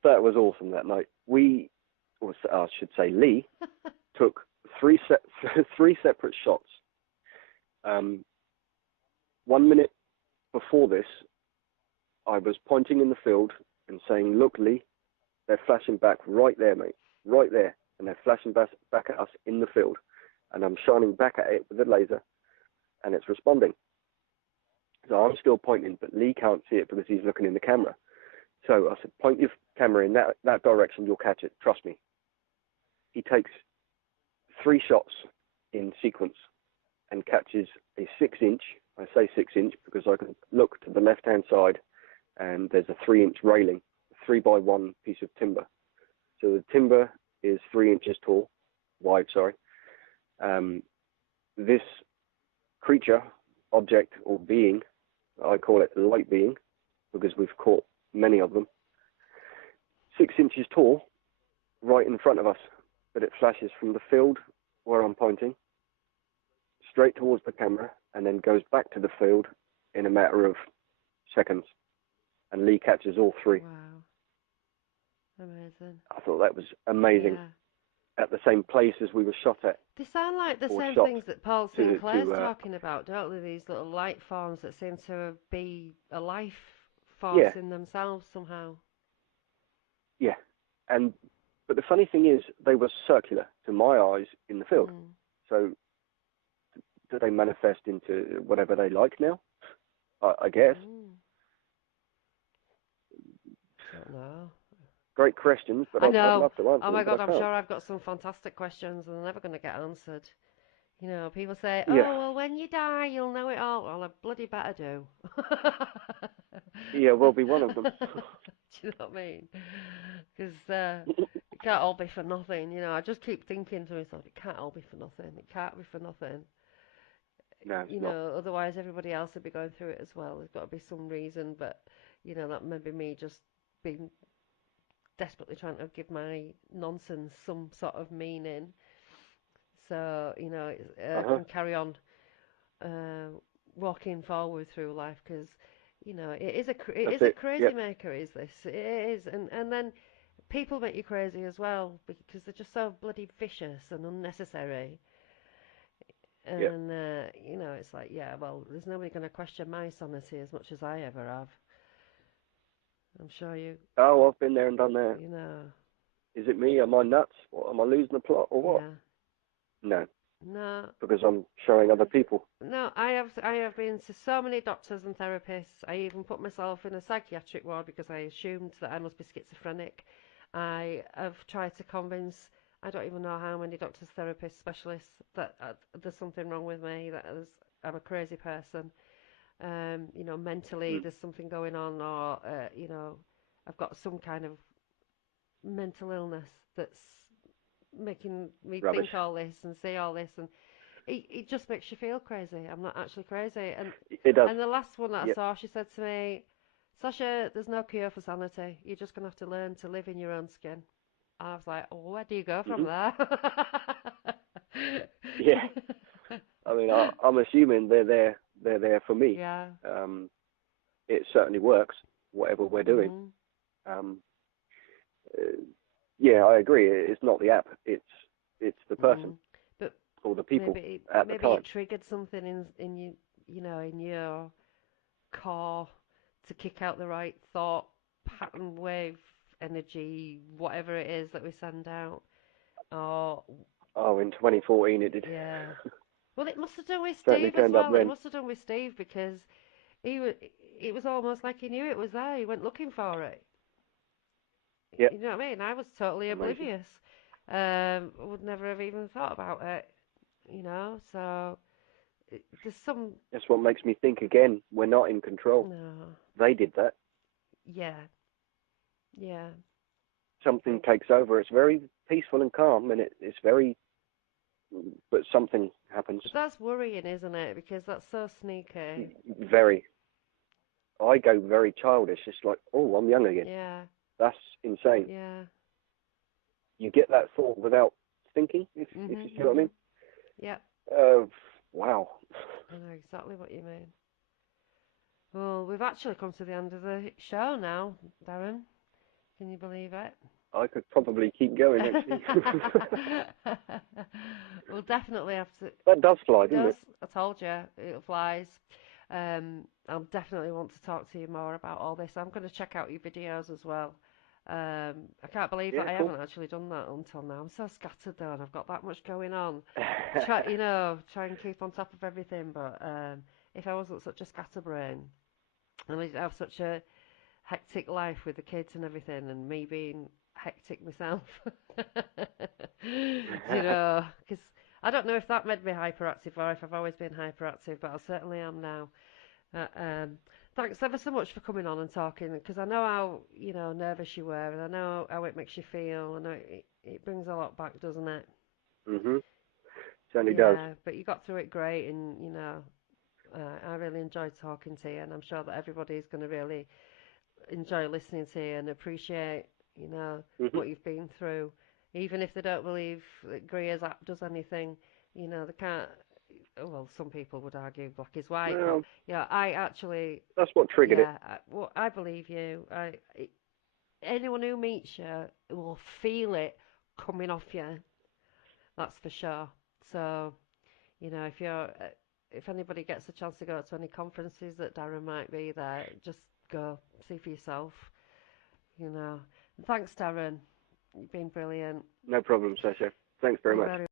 that was awesome that night. I should say Lee, took 3 separate shots. 1 minute before this, I was pointing in the field and saying, "Look, Lee, they're flashing back right there, mate, right there." And they're flashing back at us in the field. And I'm shining back at it with the laser, and it's responding. So I'm still pointing, but Lee can't see it because he's looking in the camera. So I said, point your camera in that direction, you'll catch it, trust me. He takes 3 shots in sequence and catches a 6-inch, I say 6-inch because I can look to the left-hand side and there's a 3-inch railing, a 3x1 piece of timber. So the timber is 3 inches wide. This creature, object, or being, I call it a light being because we've caught many of them, 6 inches tall, right in front of us, but it flashes from the field where I'm pointing, straight towards the camera, and then goes back to the field in a matter of seconds. And Lee catches all 3. Wow. Amazing. I thought that was amazing. Yeah. At the same place as we were shot at. They sound like the same shot things that Paul Sinclair's talking about, don't they? These little light forms that seem to be a life force in themselves somehow. Yeah. But the funny thing is, they were circular to my eyes in the field. So, do they manifest into whatever they like now? I guess. Don't know. Great questions, but I'd love to answer them. Oh my God, I'm sure I've got some fantastic questions and they're never going to get answered. People say, well, when you die, you'll know it all. Well, I bloody better do. Yeah, we'll be one of them. Do you know what I mean? Because it can't all be for nothing. I just keep thinking to myself, it can't all be for nothing. It can't be for nothing. No, it's not. Otherwise everybody else would be going through it as well. There's got to be some reason, but that may be me just being desperately trying to give my nonsense some sort of meaning, so I Uh-huh. can carry on uh, walking forward through life, because it That's is a it. crazy Yep. maker, is this? It is, and then people make you crazy as well because they're just so bloody vicious and unnecessary. Yep. And it's like, yeah, well, there's nobody going to question my sanity as much as I ever have. I'm sure Oh, I've been there and done that. you know, Is it me? Am I nuts? Or am I losing the plot or what? yeah, No, no, because I'm showing other people. no. I have been to so many doctors and therapists. I even put myself in a psychiatric ward because I assumed that I must be schizophrenic. I have tried to convince, I don't even know how many doctors, therapists, specialists, that there's something wrong with me, I'm a crazy person. Mentally Mm. there's something going on, or I've got some kind of mental illness that's making me Rubbish. think all this and say all this, and it just makes you feel crazy. I'm not actually crazy. And It does. the last one that I Yep. saw, she said to me, Sacha, there's no cure for sanity. You're just going to have to learn to live in your own skin. I was like, oh, where do you go from Mhm. there? Yeah. I mean, I'm assuming they're there. They're there for me. Yeah. Um, it certainly works. Whatever we're doing. Mhm. Um, uh, yeah, I agree. It's not the app. It's the person Mhm. But or the people maybe at the maybe time. it triggered something in you, in your core, to kick out the right thought pattern, wave, energy, whatever it is that we send out. Or Oh, in 2014 it did. yeah. Well, it must have done with Certainly Steve as turned up well. It then. must have done with Steve because he was. It was almost like he knew it was there. He went looking for it. Yep. You know what I mean? I was totally Amazing. oblivious. Would never have even thought about it. So there's some. That's what makes me think again. We're not in control. No. They did that. Yeah. Yeah. Something takes over. It's very peaceful and calm, and it's very. But something happens. But that's worrying, isn't it? Because that's so sneaky. Very. I go very childish. It's like, oh, I'm young again. Yeah. That's insane. Yeah. You get that thought without thinking, if you Mhm. see what I mean. Mhm. Yeah. Uh, wow. I know exactly what you mean. Well, we've actually come to the end of the show now, Darren. Can you believe it? I could probably keep going actually. We'll definitely have to. That does fly, It doesn't does. it? I told you, it flies. I'll definitely want to talk to you more about all this. I'm going to check out your videos as well. I can't believe that Yeah, I cool. haven't actually done that until now. I'm so scattered though, and I've got that much going on. Try and keep on top of everything. But if I wasn't such a scatterbrain, and I'd have such a hectic life with the kids and everything, and me being hectic myself. Because I don't know if that made me hyperactive or if I've always been hyperactive, but I certainly am now. Uh, um, Thanks ever so much for coming on and talking, because I know how nervous you were, and I know how it makes you feel. I know it brings a lot back, doesn't it? Mhm. Certainly does. Yeah, but you got through it great, and I really enjoyed talking to you, and I'm sure that everybody's going to really enjoy listening to you and appreciate, Mhm. what you've been through. Even if they don't believe that Greer's app does anything, they can't. Well, some people would argue black is white, but Well, I actually, that's what triggered it. I believe you. Anyone who meets you will feel it coming off you. That's for sure. So, if anybody gets a chance to go to any conferences that Darren might be there, just go see for yourself. you know. Thanks, Darren. You've been brilliant. No problem, Sacha. Thanks very You're much. very